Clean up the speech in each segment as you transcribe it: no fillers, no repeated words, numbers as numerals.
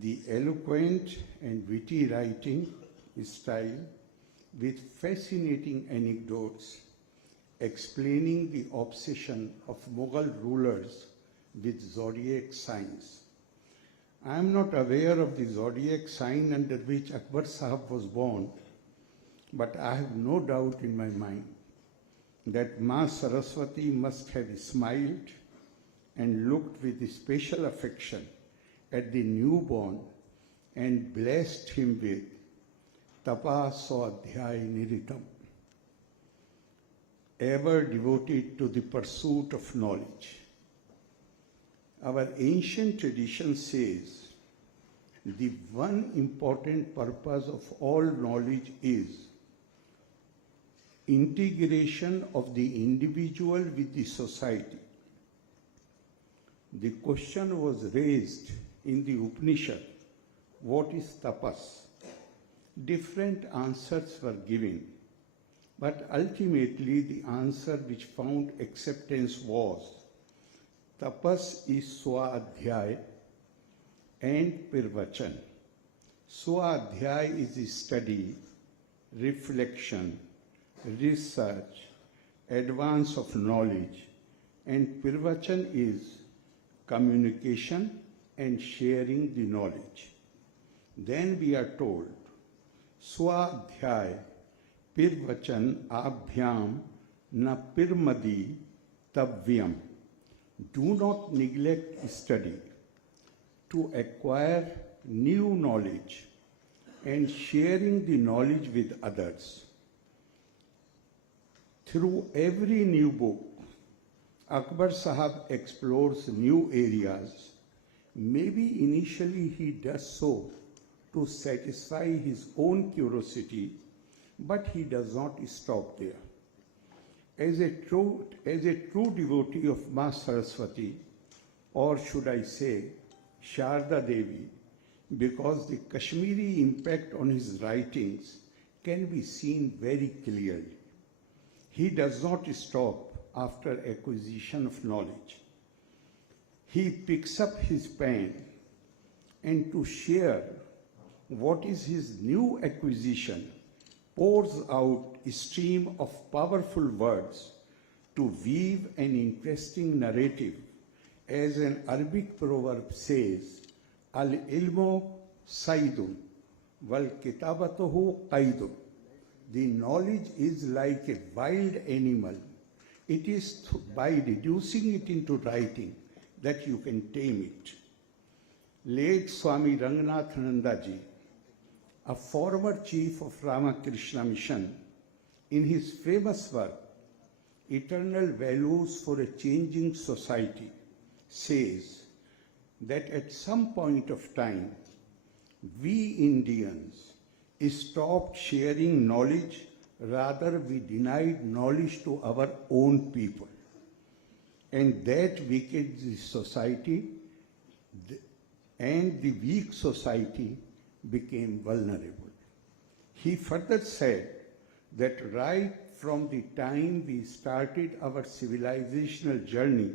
The eloquent and witty writing style with fascinating anecdotes explaining the obsession of Mughal rulers with zodiac signs. I am not aware of the zodiac sign under which Akbar Sahab was born, but I have no doubt in my mind that Ma Saraswati must have smiled and looked with special affection at the newborn and blessed him with Tapa Swadhyay Niritam, ever devoted to the pursuit of knowledge. Our ancient tradition says the one important purpose of all knowledge is integration of the individual with the society. The question was raised in the Upanishad, what is tapas? Different answers were given, but ultimately the answer which found acceptance was tapas is swadhyay and pirvachan. Swadhyay is study, reflection, research, advance of knowledge, and pirvachan is communication and sharing the knowledge. Then we are told, Swadhyay pirvachan abhyam na pirmadi tavyam. Do not neglect study to acquire new knowledge and sharing the knowledge with others. Through every new book, Akbar Sahab explores new areas. Maybe initially he does so to satisfy his own curiosity, but he does not stop there. As a true devotee of Ma Saraswati, or should I say Sharda Devi, because the Kashmiri impact on his writings can be seen very clearly. He does not stop after acquisition of knowledge. He picks up his pen and to share what is his new acquisition, pours out a stream of powerful words to weave an interesting narrative. As an Arabic proverb says, Al-ilmu saydun wal kitabatuhu qaydun. The knowledge is like a wild animal. It is by reducing it into writing that you can tame it. Late Swami Ranganathananda ji, a former chief of Ramakrishna Mission, in his famous work, Eternal Values for a Changing Society, says that at some point of time, we Indians stopped sharing knowledge, rather we denied knowledge to our own people. And that weakened the society, and the weak society became vulnerable. He further said that right from the time we started our civilizational journey,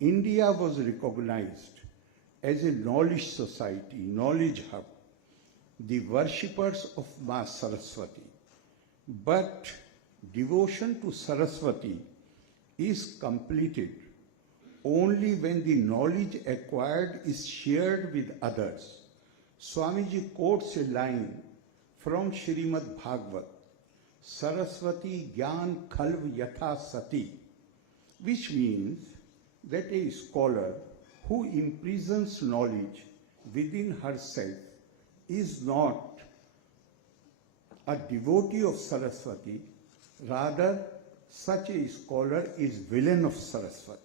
India was recognized as a knowledge society, knowledge hub, the worshippers of Ma Saraswati. But devotion to Saraswati is completed only when the knowledge acquired is shared with others. Swamiji quotes a line from Srimad Bhagavad, Saraswati Gyan Khalv Yatha Sati, which means that a scholar who imprisons knowledge within herself is not a devotee of Saraswati, rather such a scholar is villain of Saraswati.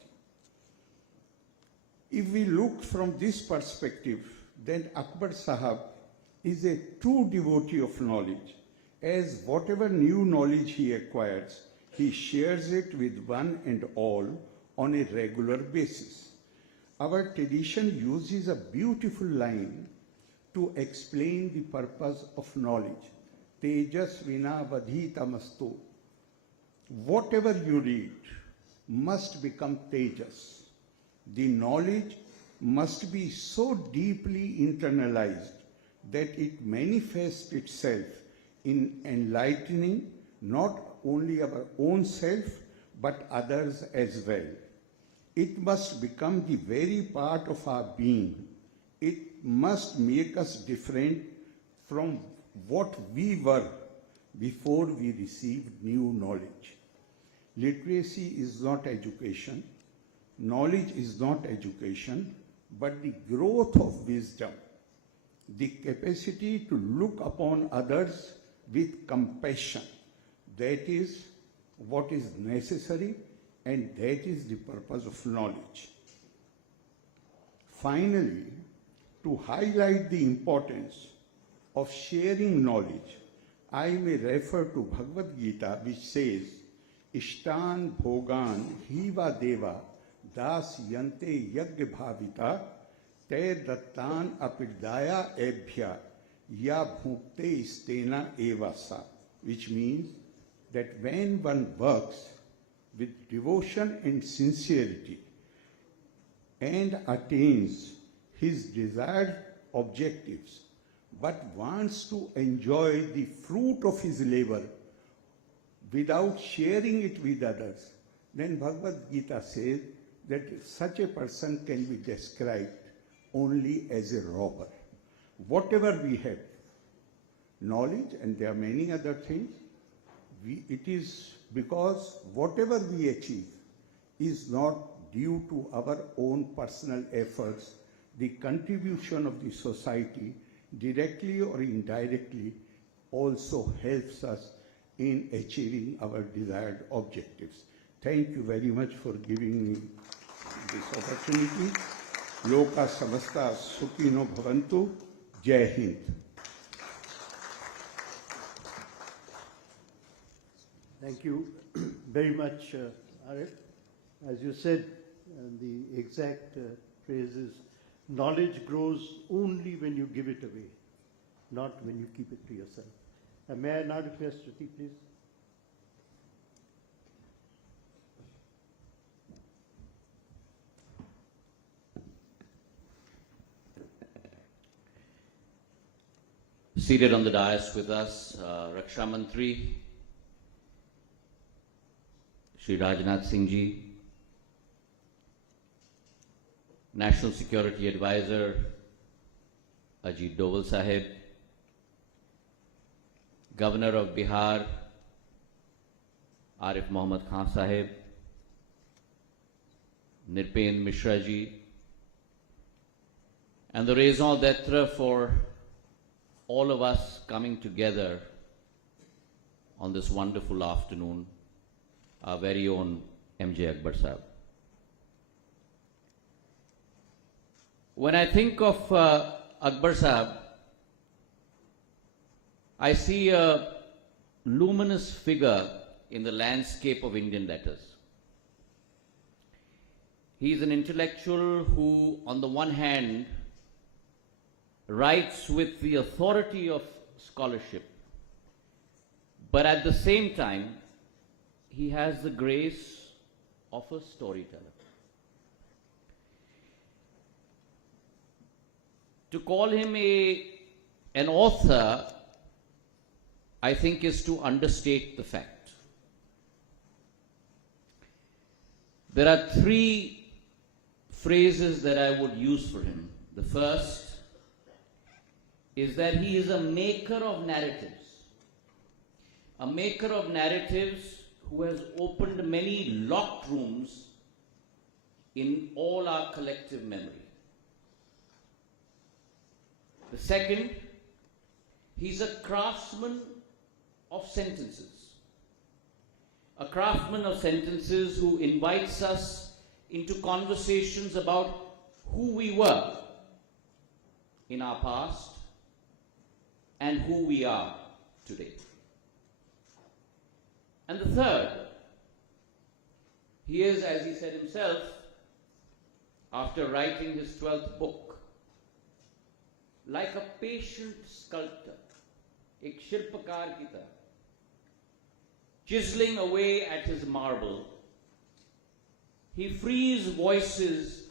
If we look from this perspective, then Akbar Sahab is a true devotee of knowledge, as whatever new knowledge he acquires, he shares it with one and all on a regular basis. Our tradition uses a beautiful line to explain the purpose of knowledge. Tejas vina vadhitamastu. Whatever you read must become tejas. The knowledge must be so deeply internalized that it manifests itself in enlightening not only our own self but others as well. It must become the very part of our being. It must make us different from what we were before we received new knowledge. Literacy is not education. Knowledge is not education, but the growth of wisdom, the capacity to look upon others with compassion. That is what is necessary, and that is the purpose of knowledge. Finally, to highlight the importance of sharing knowledge, I may refer to Bhagavad Gita, which says, Ishtan bhogan hiva deva das yante yagya bhavita te dattan apidaya ebhya ya bhukte istena evasa, which means that when one works with devotion and sincerity and attains his desired objectives, but wants to enjoy the fruit of his labor without sharing it with others, then Bhagavad Gita says that such a person can be described only as a robber. Whatever we have, knowledge, and there are many other things, it is because whatever we achieve is not due to our own personal efforts. The contribution of the society, directly or indirectly, also helps us in achieving our desired objectives. Thank you very much for giving me this opportunity. Loka samasta sukhino bhavantu. Jai Hind. Thank you very much, Arif. As you said, the exact phrase is, knowledge grows only when you give it away, not when you keep it to yourself. May I now request Shruti, please? Seated on the dais with us, Raksha Mantri, Shri Rajnath Singh Ji, National Security Advisor Ajit Doval Sahib, Governor of Bihar Arif Mohammad Khan Sahib, Nirpen Mishra Ji, and the raison d'etre for all of us coming together on this wonderful afternoon, our very own MJ Akbar Sahib. When I think of Akbar Sahib, I see a luminous figure in the landscape of Indian letters. He is an intellectual who, on the one hand, writes with the authority of scholarship, but at the same time, he has the grace of a storyteller. To call him an author, I think, is to understate the fact. There are three phrases that I would use for him. The first is that he is a maker of narratives. A maker of narratives who has opened many locked rooms in all our collective memory. The second, he's a craftsman of sentences. A craftsman of sentences who invites us into conversations about who we were in our past and who we are today. And the third, he is, as he said himself, after writing his 12th book, like a patient sculptor, ek shilpakar ki tarah, chiseling away at his marble. He frees voices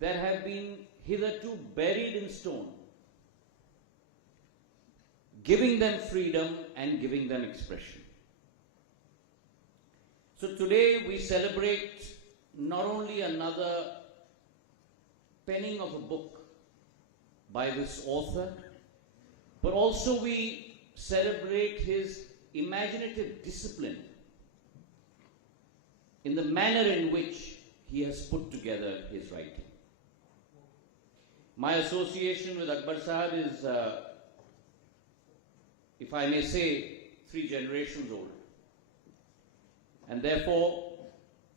that have been hitherto buried in stone, giving them freedom and giving them expression. So today we celebrate not only another penning of a book by this author, but also we celebrate his imaginative discipline in the manner in which he has put together his writing. My association with Akbar Sahib is, if I may say, 3 generations old, and therefore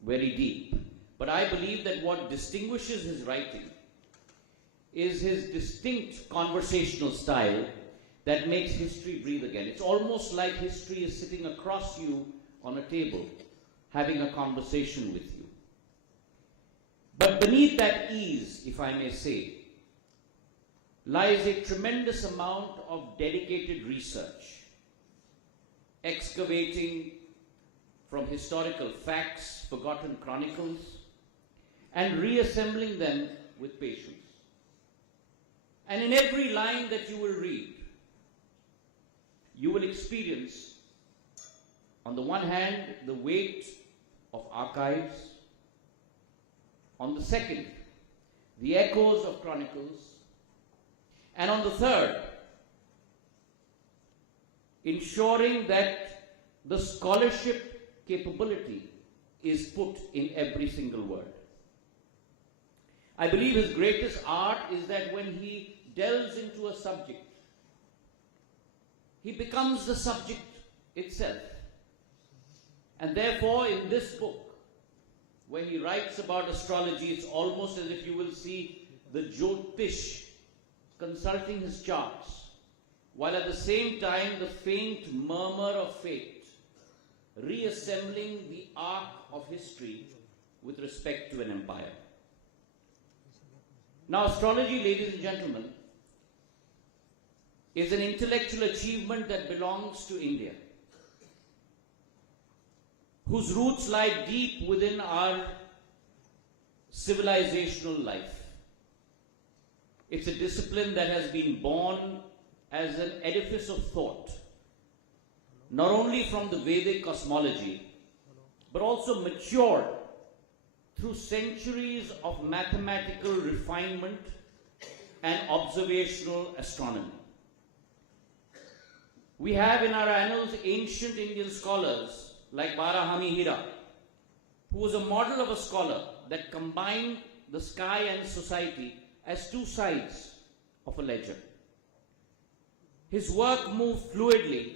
very deep. But I believe that what distinguishes his writing is his distinct conversational style that makes history breathe again. It's almost like history is sitting across you on a table, having a conversation with you. But beneath that ease, if I may say, lies a tremendous amount of dedicated research, excavating from historical facts, forgotten chronicles, and reassembling them with patience. And in every line that you will read, you will experience, on the one hand, the weight of archives, on the second, the echoes of chronicles, and on the third, ensuring that the scholarship capability is put in every single word. I believe his greatest art is that when he delves into a subject, he becomes the subject itself. And therefore, in this book, when he writes about astrology, it's almost as if you will see the Jyotish consulting his charts, while at the same time the faint murmur of fate reassembling the arc of history with respect to an empire. Now, astrology, ladies and gentlemen, is an intellectual achievement that belongs to India, whose roots lie deep within our civilizational life. It's a discipline that has been born as an edifice of thought, not only from the Vedic cosmology, but also matured through centuries of mathematical refinement and observational astronomy. We have in our annals ancient Indian scholars like Barahami Hira, who was a model of a scholar that combined the sky and society as 2 sides of a ledger. His work moved fluidly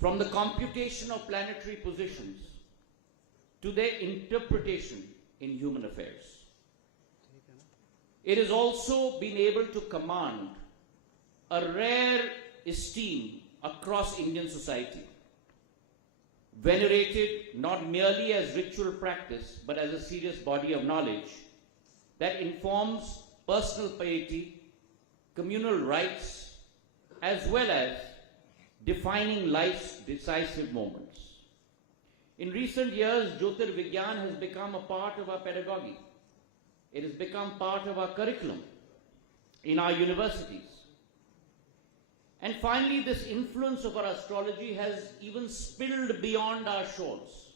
from the computation of planetary positions to their interpretation in human affairs. It has also been able to command a rare esteem across Indian society, venerated not merely as ritual practice, but as a serious body of knowledge that informs personal piety, communal rights, as well as defining life's decisive moments. In recent years, Jyotiraditya has become a part of our pedagogy. It has become part of our curriculum in our universities. And finally, this influence of our astrology has even spilled beyond our shores,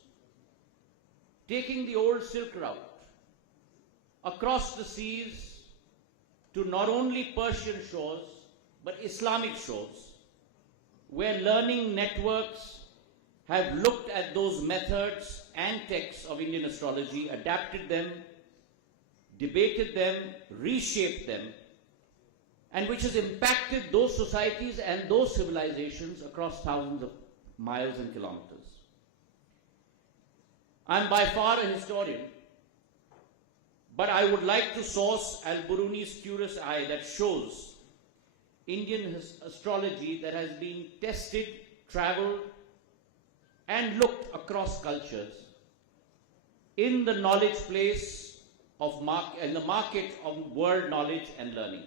taking the old Silk Route across the seas to not only Persian shores, but Islamic shores, where learning networks have looked at those methods and texts of Indian astrology, adapted them, debated them, reshaped them, and which has impacted those societies and those civilizations across thousands of miles and kilometers. I'm by far a historian, but I would like to source Al-Biruni's curious eye that shows Indian astrology that has been tested, traveled, and looked across cultures in the knowledge place of in the market of world knowledge and learning.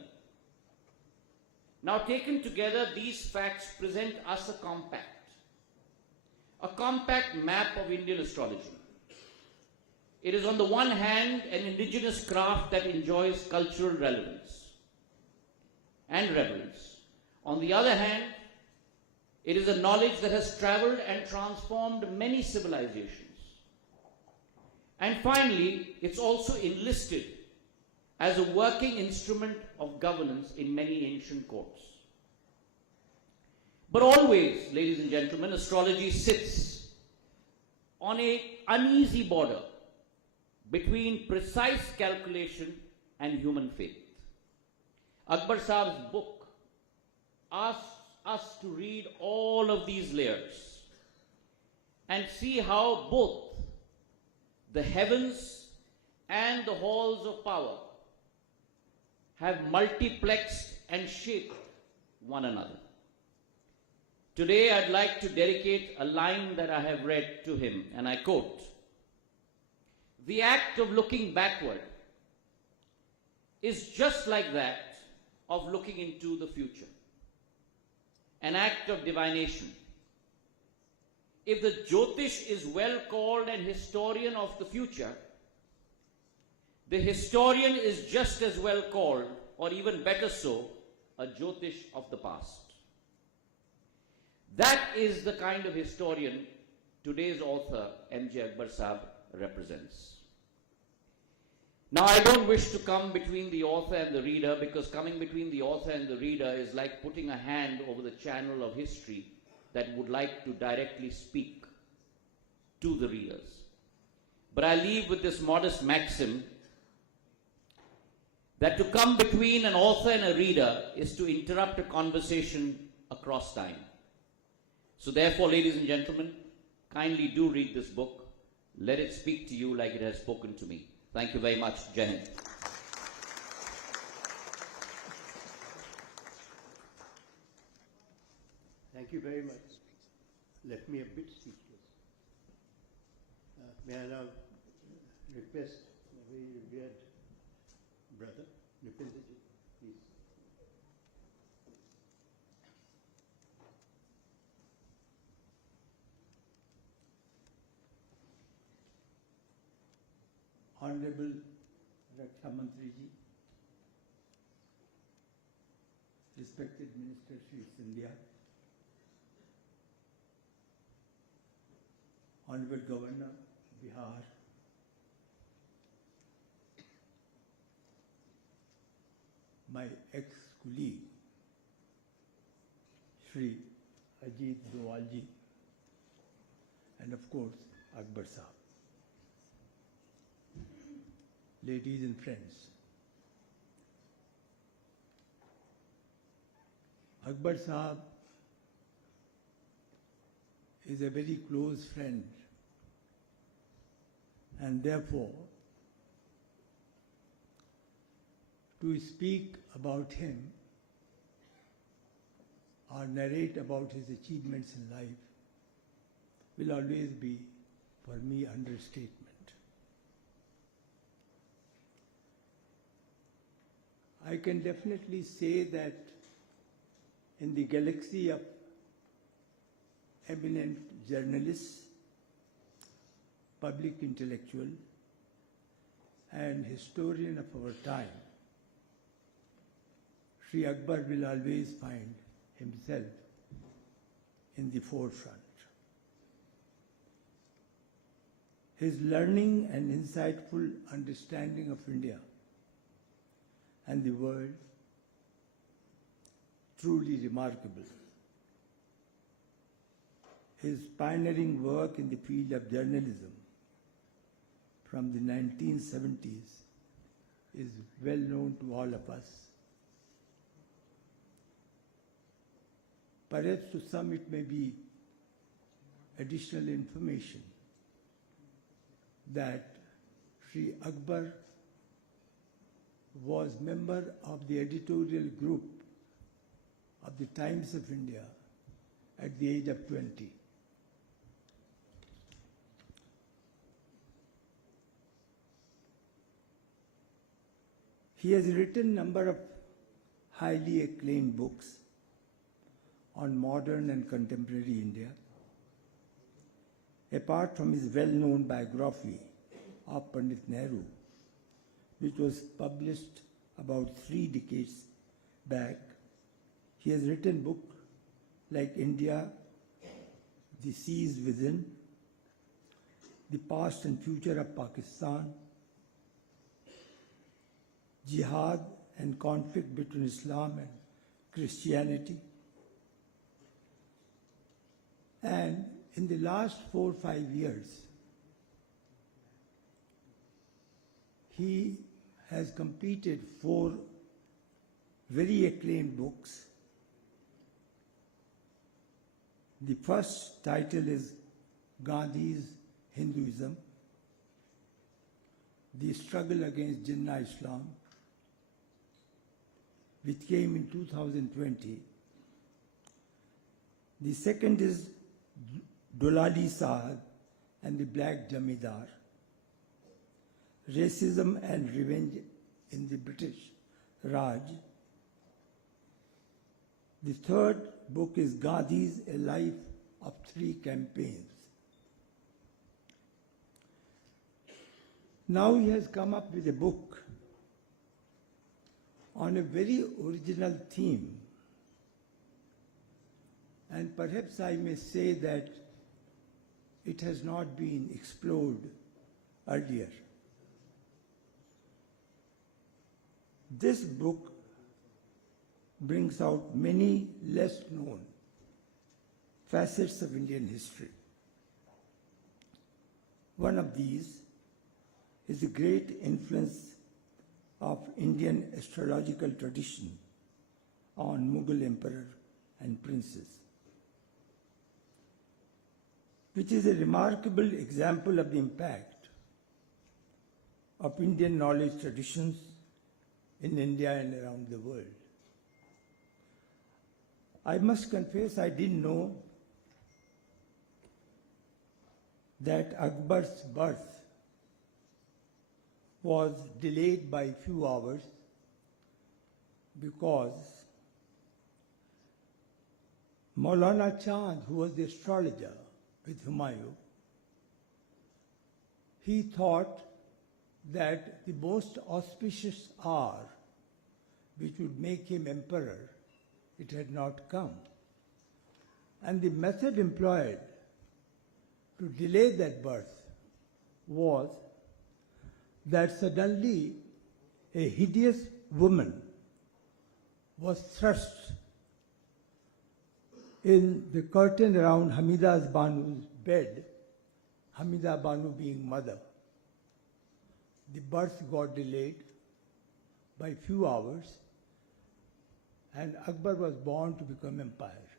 Now, taken together, these facts present us a compact map of Indian astrology. It is on the one hand an indigenous craft that enjoys cultural relevance and reverence. On the other hand, it is a knowledge that has traveled and transformed many civilizations. And finally, it's also enlisted as a working instrument of governance in many ancient courts. But always, ladies and gentlemen, astrology sits on an uneasy border between precise calculation and human faith. Akbar Sahab's book asks us to read all of these layers and see how both the heavens and the halls of power have multiplexed and shaped one another. Today I'd like to dedicate a line that I have read to him, and I quote, "The act of looking backward is just like that of looking into the future, an act of divination. If the Jyotish is well called an historian of the future, the historian is just as well called, or even better so, a Jyotish of the past." That is the kind of historian today's author, MJ Akbar Sahab, represents. Now, I don't wish to come between the author and the reader, because coming between the author and the reader is like putting a hand over the channel of history that would like to directly speak to the readers. But I leave with this modest maxim that to come between an author and a reader is to interrupt a conversation across time. So therefore, ladies and gentlemen, kindly do read this book. Let it speak to you like it has spoken to me. Thank you very much. Jai Hind. Thank you very much. Left me a bit speechless. May I now request a very revered brother, Nipindraji, please. Honorable Raksha Mantri Ji, respected Minister Shri Scindia, Honorable Governor, Bihar, my ex-colleague, Shri Ajit Doval Ji, and of course, Akbar Sahab. Ladies and friends, Akbar Sahab is a very close friend, and therefore to speak about him or narrate about his achievements in life will always be, for me, understatement. I can definitely say that in the galaxy of eminent journalists, public intellectual, and historian of our time, Sri Akbar will always find himself in the forefront. His learning and insightful understanding of India and the world, truly remarkable. His pioneering work in the field of journalism from the 1970s is well known to all of us. Perhaps to some it may be additional information that Sri Akbar was member of the editorial group of the Times of India at the age of 20. He has written a number of highly acclaimed books on modern and contemporary India. Apart from his well-known biography, of Pandit Nehru, which was published about 3 decades back. He has written books like India, The Seas Within, The Past and Future of Pakistan, Jihad and Conflict Between Islam and Christianity. And in the last 4 or 5 years, he has completed 4 very acclaimed books. The first title is Gandhi's Hinduism, The Struggle Against Jinnah Islam, which came in 2020. The second is Dolali Sahib and the Black Jamidar, Racism and Revenge in the British Raj. The third book is Gandhi's A Life of 3 Campaigns. Now he has come up with a book on a very original theme, and perhaps I may say that it has not been explored earlier. This book brings out many less known facets of Indian history. One of these is the great influence of Indian astrological tradition on Mughal emperor and princes, which is a remarkable example of the impact of Indian knowledge traditions in India and around the world. I must confess I didn't know that Akbar's birth was delayed by a few hours because Maulana Chand, who was the astrologer with Humayun, he thought that the most auspicious hour which would make him emperor, it had not come. And the method employed to delay that birth was that suddenly a hideous woman was thrust in the curtain around Hamida Banu's bed, Hamida Banu being mother. The birth got delayed by a few hours, and Akbar was born to become empire,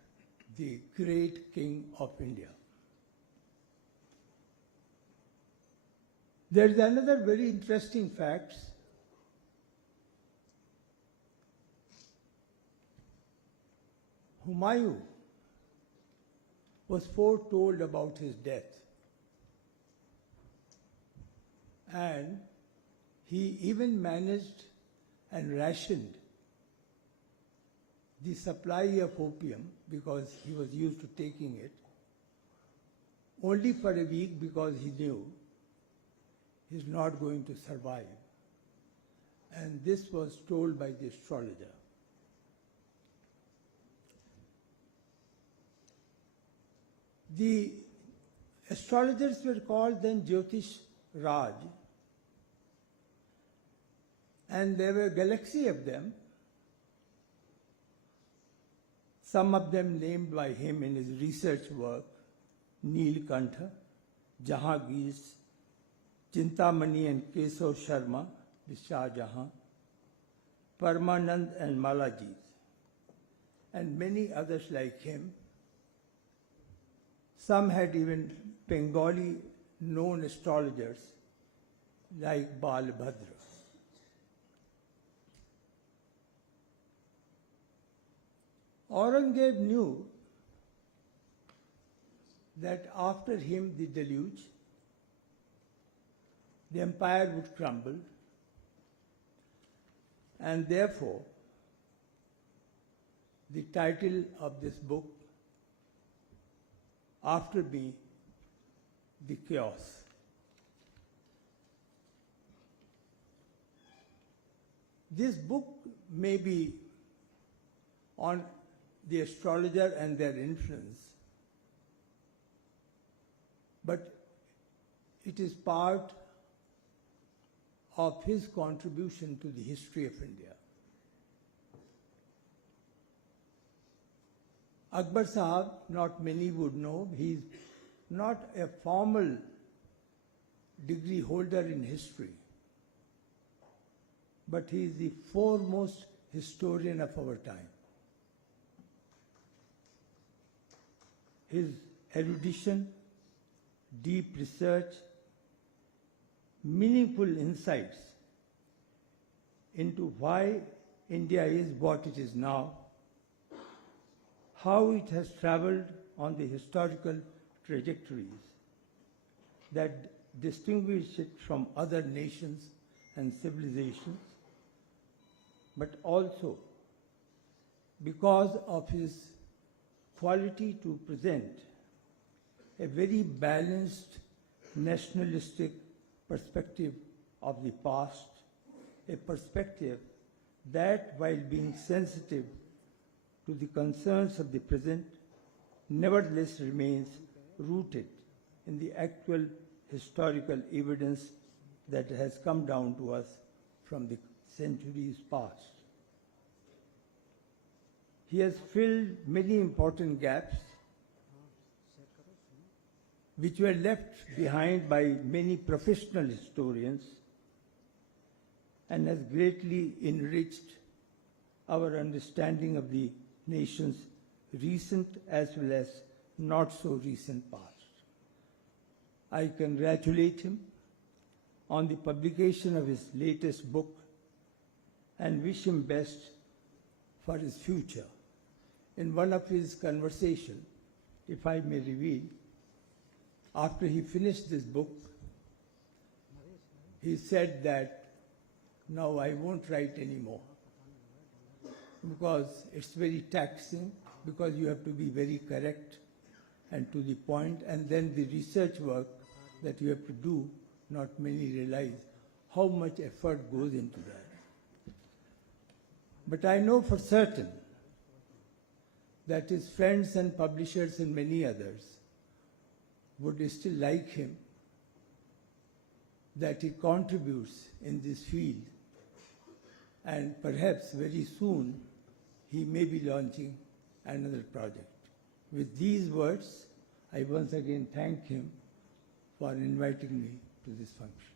the great king of India. There is another very interesting fact. Humayun was foretold about his death, and he even managed and rationed the supply of opium because he was used to taking it only for a week because he knew he's not going to survive. And this was told by the astrologer. The astrologers were called then Jyotish Raj, and there were a galaxy of them, some of them named by him in his research work, Neelkantha, Jahangir, Chintamani and Kesav Sharma, the Shah Jahan, Parmanand and Malajit, and many others like him. Some had even Bengali known astrologers like Balbhadra. Aurangzeb knew that after him the deluge, the empire would crumble, and therefore the title of this book, After Me, The Chaos. This book may be on the astrologer and their influence, but it is part of his contribution to the history of India. Akbar Sahab, not many would know, he is not a formal degree holder in history, but he is the foremost historian of our time. His erudition, deep research, meaningful insights into why India is what it is now, how it has traveled on the historical trajectories that distinguish it from other nations and civilizations, but also because of his quality to present a very balanced nationalistic perspective of the past, a perspective that, while being sensitive to the concerns of the present, nevertheless remains rooted in the actual historical evidence that has come down to us from the centuries past. He has filled many important gaps which were left behind by many professional historians and has greatly enriched our understanding of the nation's recent as well as not so recent past. I congratulate him on the publication of his latest book and wish him best for his future. In one of his conversations, if I may reveal, after he finished this book, he said that, now I won't write anymore because it's very taxing, because you have to be very correct and to the point, and then the research work that you have to do, not many realize how much effort goes into that. But I know for certain that his friends and publishers and many others would still like him, that he contributes in this field, and perhaps very soon he may be launching another project. With these words, I once again thank him for inviting me to this function.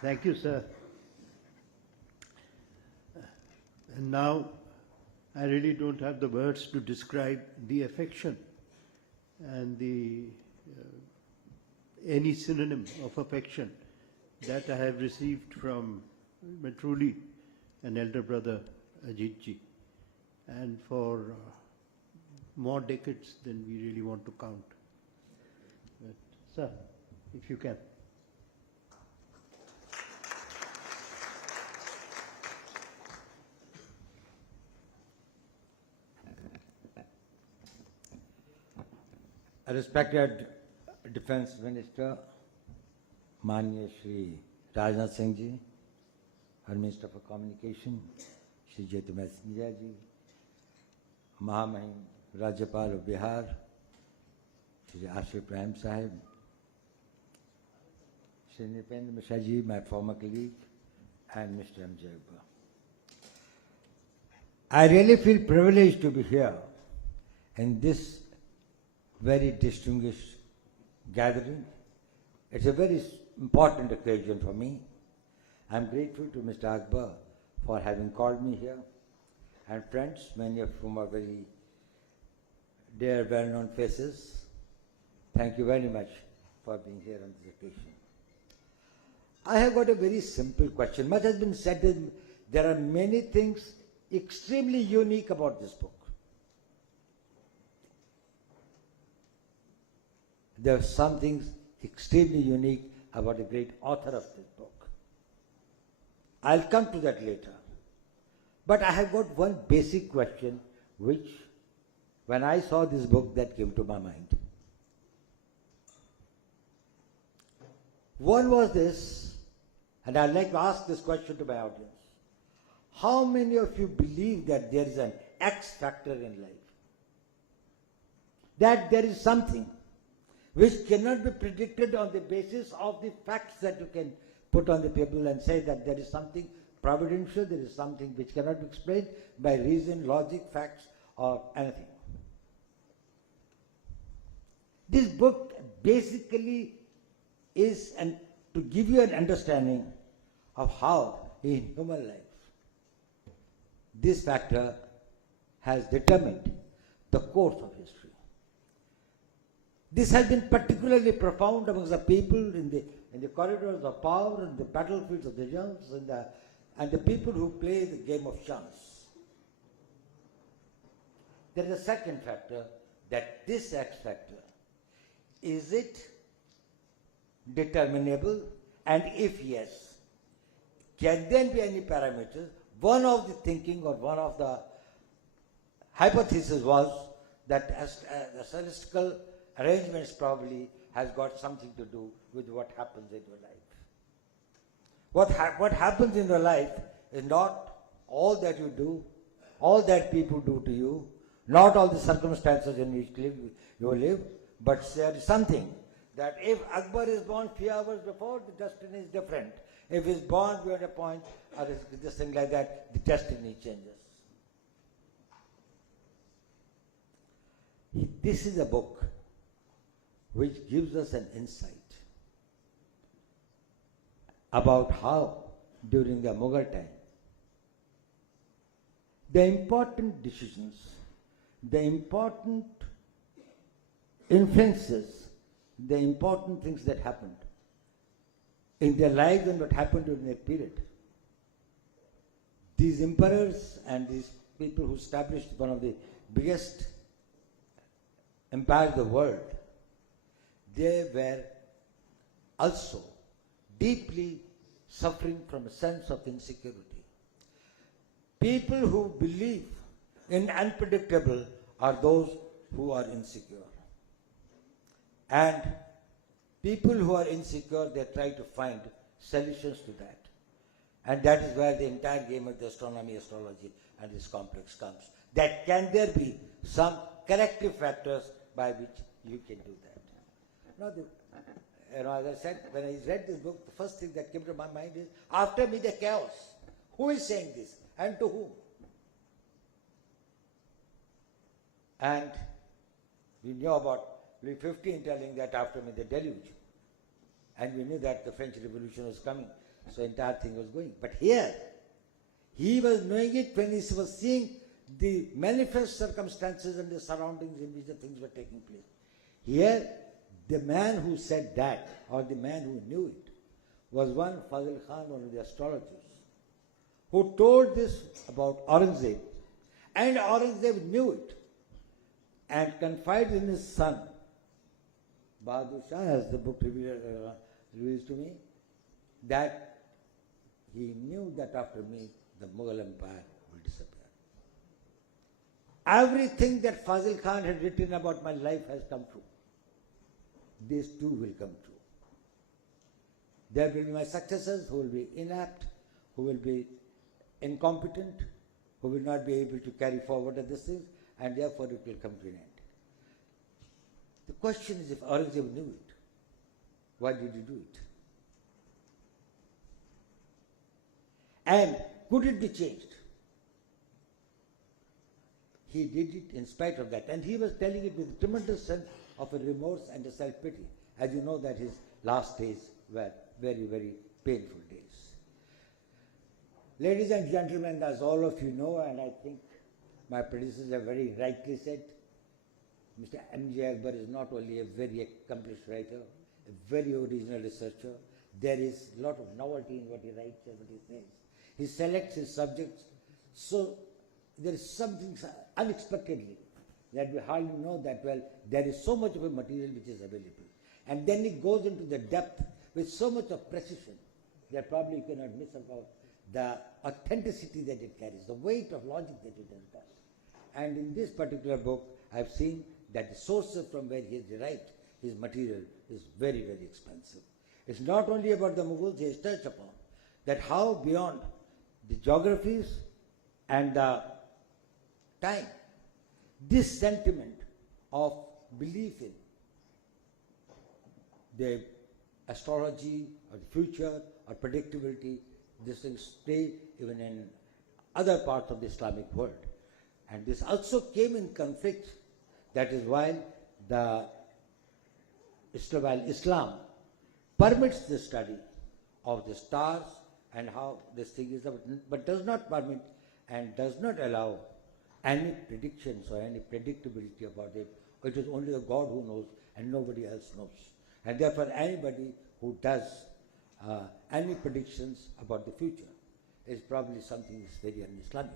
Thank you, sir. And now, I really don't have the words to describe the affection and the any synonym of affection that I have received from truly an elder brother, Ajitji, and for more decades than we really want to count. But, sir, if you can. Respected Defense Minister, Manya Shri Rajnath Singh Ji, our Minister for Communication, Shri Jyotiraditya Ji, Mahamahim Rajyapal of Bihar, Shri Ashif Prem Sahib, Shri Nipendra Mishra Ji, my former colleague, and Mr. MJ Akbar. I really feel privileged to be here in this very distinguished gathering. It's a very important occasion for me. I'm grateful to Mr. Akbar for having called me here, and friends, many of whom are very dear, well-known faces. Thank you very much for being here on this occasion. I have got a very simple question. Much has been said. There are many things extremely unique about this book. There are some things extremely unique about the great author of this book. I'll come to that later. But I have got one basic question which, when I saw this book, that came to my mind. One was this, and I'd like to ask this question to my audience. How many of you believe that there is an X factor in life? That there is something which cannot be predicted on the basis of the facts that you can put on the table and say that there is something providential, there is something which cannot be explained by reason, logic, facts, or anything. This book basically is to give you an understanding of how in human life this factor has determined the course of history. This has been particularly profound amongst the people in the corridors of power, in the battlefields of the junks, and the people who play the game of chance. There is a second factor, that this X factor, is it determinable? And if yes, can there be any parameters? One of the thinking or one of the hypothesis was that the celestial arrangements probably has got something to do with what happens in your life. What happens in your life is not all that you do, all that people do to you, not all the circumstances in which you live, but there is something that if Akbar is born few hours before, the destiny is different. If he is born beyond a point, or this thing like that, the destiny changes. This is a book which gives us an insight about how, during the Mughal time, the important decisions, the important influences, the important things that happened in their lives and what happened during that period. These emperors and these people who established one of the biggest empires of the world, they were also deeply suffering from a sense of insecurity. People who believe in unpredictable are those who are insecure. And people who are insecure, they try to find solutions to that. And that is where the entire game of the astronomy, astrology, and this complex comes. That can there be some corrective factors by which you can do that. Now, as I said, when I read this book, the first thing that came to my mind is, after me the chaos. Who is saying this and to whom? And we knew about Louis XV telling that after me the deluge. And we knew that the French Revolution was coming, so entire thing was going. But here, he was knowing it when he was seeing the manifest circumstances and the surroundings in which the things were taking place. Here, the man who said that, or the man who knew it, was one Fazil Khan, one of the astrologers, who told this about Aurangzeb. And Aurangzeb knew it and confided in his son, Bahadur Shah, as the book reveals to me, that he knew that after me, the Mughal Empire will disappear. Everything that Fazil Khan had written about my life has come true. This too will come true. There will be my successors who will be inept, who will be incompetent, who will not be able to carry forward this thing, and therefore it will come to an end. The question is, if Aurangzeb knew it, why did he do it? And could it be changed? He did it in spite of that, and he was telling it with a tremendous sense of a remorse and a self-pity. As you know that his last days were very, very painful days. Ladies and gentlemen, as all of you know, and I think my predecessor very rightly said, Mr. MJ Akbar is not only a very accomplished writer, a very original researcher. There is a lot of novelty in what he writes and what he says. He selects his subjects, so there is something unexpectedly that we hardly know that, well, there is so much of a material which is available. And then it goes into the depth with so much of precision that probably you cannot miss about the authenticity that it carries, the weight of logic that it has got. And in this particular book, I've seen that the sources from where he has derived his material is very, very expensive. It's not only about the Mughals, he has touched upon that how beyond the geographies and the time, this sentiment of belief in the astrology or the future or predictability, this thing stay even in other parts of the Islamic world. And this also came in conflict. That is why Islam permits the study of the stars and how this thing is, but does not permit and does not allow any predictions or any predictability about it. It is only the God who knows and nobody else knows. And therefore anybody who does any predictions about the future is probably something that's very un-Islamic.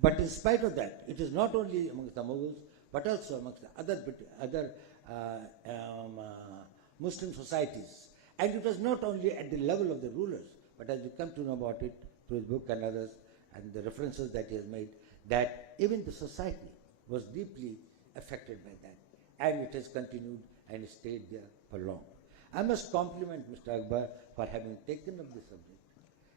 But in spite of that, it is not only amongst the Mughals, but also amongst the other Muslim societies. And it was not only at the level of the rulers, but as you come to know about it through his book and others, and the references that he has made, that even the society was deeply affected by that. And it has continued and stayed there for long. I must compliment Mr. Akbar for having taken up this subject.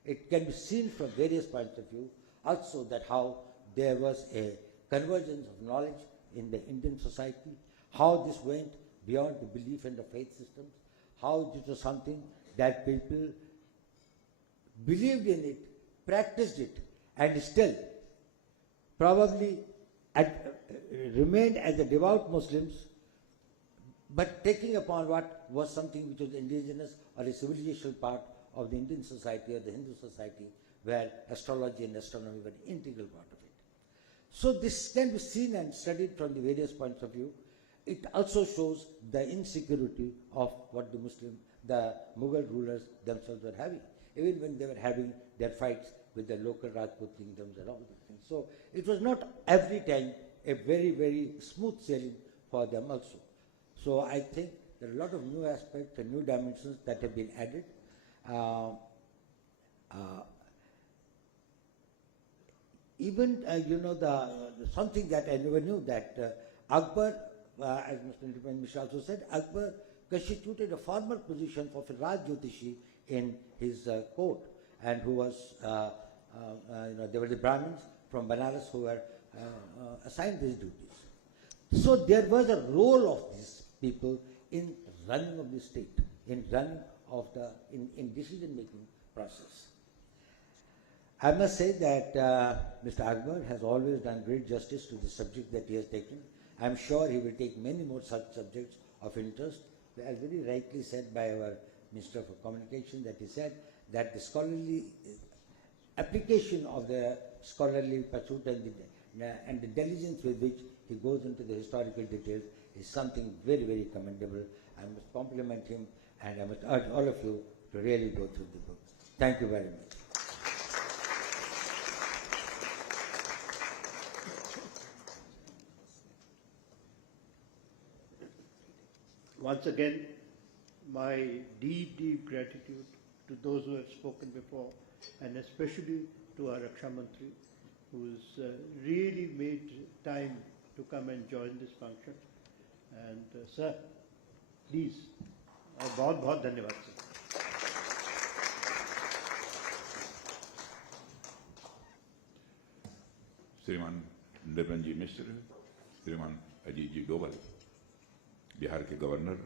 It can be seen from various points of view, also that how there was a convergence of knowledge in the Indian society, how this went beyond the belief in the faith systems, how it was something that people believed in it, practiced it, and still probably remained as a devout Muslims, but taking upon what was something which was indigenous or a civilizational part of the Indian society or the Hindu society, where astrology and astronomy were an integral part of it. So this can be seen and studied from the various points of view. It also shows the insecurity of what the Mughal rulers themselves were having, even when they were having their fights with the local Rajput kingdoms and all these things. So it was not every time a very, very smooth sailing for them also. So I think there are a lot of new aspects and new dimensions that have been added. Even, something that I never knew, that Akbar, as Mr. Independent Mishra also said, Akbar constituted a formal position for Raj Jyotishi in his court, and who was, there were the Brahmins from Banaras who were assigned these duties. So there was a role of these people in running of the state, in running of in decision-making process. I must say that Mr. Akbar has always done great justice to the subject that he has taken. I'm sure he will take many more such subjects of interest. As very rightly said by our Minister for Communication, that he said that the scholarly application of the scholarly pursuit and the diligence with which he goes into the historical details is something very, very commendable. I must compliment him, and I must urge all of you to really go through the book. Thank you very much. Once again, my deep, deep gratitude to those who have spoken before, and especially to our Raksha Mantri, who's really made time to come and join this function. And sir, please, बहुत धन्यवाद sir. श्रीमान निर्मल जी मिश्र, श्रीमान अजीत जी डोभाल, बिहार के governor,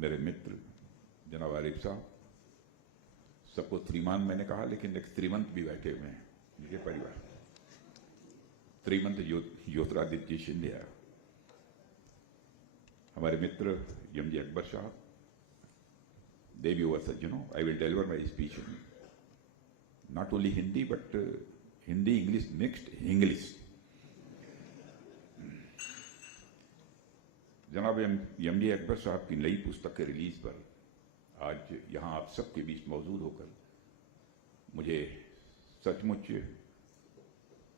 मेरे मित्र जनाब आरिफ साहब, सबको श्रीमान मैंने कहा, लेकिन एक श्रीमंत भी बैठे हुए हैं, उनके परिवार, श्रीमंत ज्योतिरादित्य शिंदिया, हमारे मित्र MJ Akbar साहब, देवी व सज्जनों, I will deliver my speech in not only Hindi but Hindi English mixed English. जनाब MJ Akbar साहब की नई पुस्तक के रिलीज पर आज यहाँ आप सबके बीच मौजूद होकर मुझे सचमुच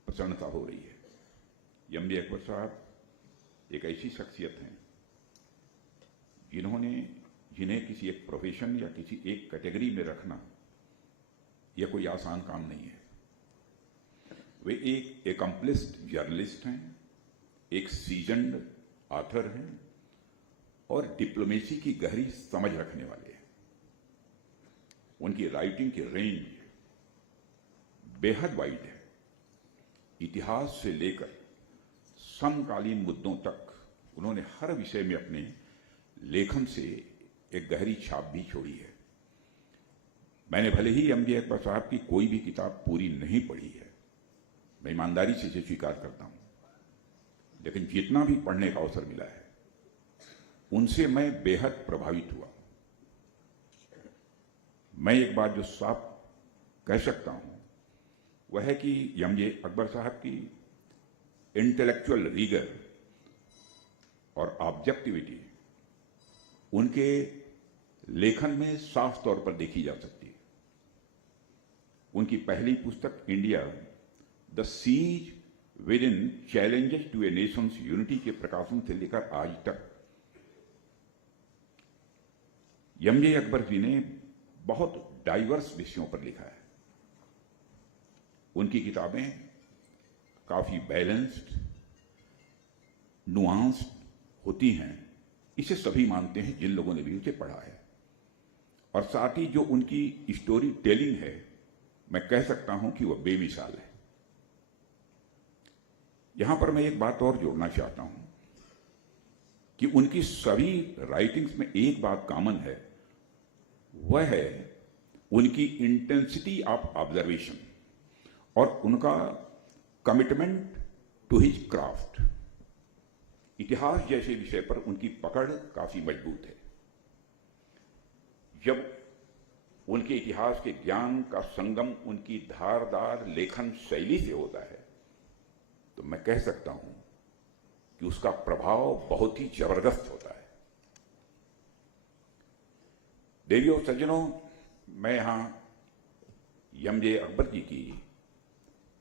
प्रसन्नता हो रही है। MJ Akbar साहब एक ऐसी शख्सियत हैं जिन्हें किसी एक प्रोफेशन या किसी एक कैटेगरी में रखना यह कोई आसान काम नहीं है। वे एक एकम्प्लिस्ड जर्नलिस्ट हैं, एक सीजन्ड ऑथर हैं और डिप्लोमेसी की गहरी समझ रखने वाले हैं। उनकी राइटिंग की रेंज बेहद वाइड है। इतिहास से लेकर समकालीन मुद्दों तक उन्होंने हर विषय में अपने लेखन से एक गहरी छाप भी छोड़ी है। मैंने भले ही एमजे अकबर साहब की कोई भी किताब पूरी नहीं पढ़ी है, मैं ईमानदारी से इसे स्वीकार करता हूं, लेकिन जितना भी पढ़ने का अवसर मिला है उनसे मैं बेहद प्रभावित हुआ। मैं एक बात जो साफ कह सकता हूं वह है कि एमजे अकबर साहब की इंटेलेक्चुअल रीगर और ऑब्जेक्टिविटी उनके लेखन में साफ तौर पर देखी जा सकती है। उनकी पहली पुस्तक India the siege within challenges to a nation's unity के प्रकाशन से लेकर आज तक एमजे अकबर जी ने बहुत डाइवर्स विषयों पर लिखा है। उनकी किताबें काफी बैलेंस्ड, नुआंस्ड होती हैं, इसे सभी मानते हैं जिन लोगों ने भी उसे पढ़ा है। और साथ ही जो उनकी स्टोरी टेलिंग है, मैं कह सकता हूं कि वह बेमिसाल है। यहां पर मैं एक बात और जोड़ना चाहता हूं कि उनकी सभी राइटिंग्स में एक बात कॉमन है, वह है उनकी इंटेंसिटी ऑफ ऑब्जर्वेशन और उनका कमिटमेंट टू हिज क्राफ्ट। इतिहास जैसे विषय पर उनकी पकड़ काफी मजबूत है। जब उनके इतिहास के ज्ञान का संगम उनकी धारदार लेखन शैली से होता है तो मैं कह सकता हूं कि उसका प्रभाव बहुत ही जबरदस्त होता है। देवियों सज्जनों, मैं यहां एमजे अकबर जी की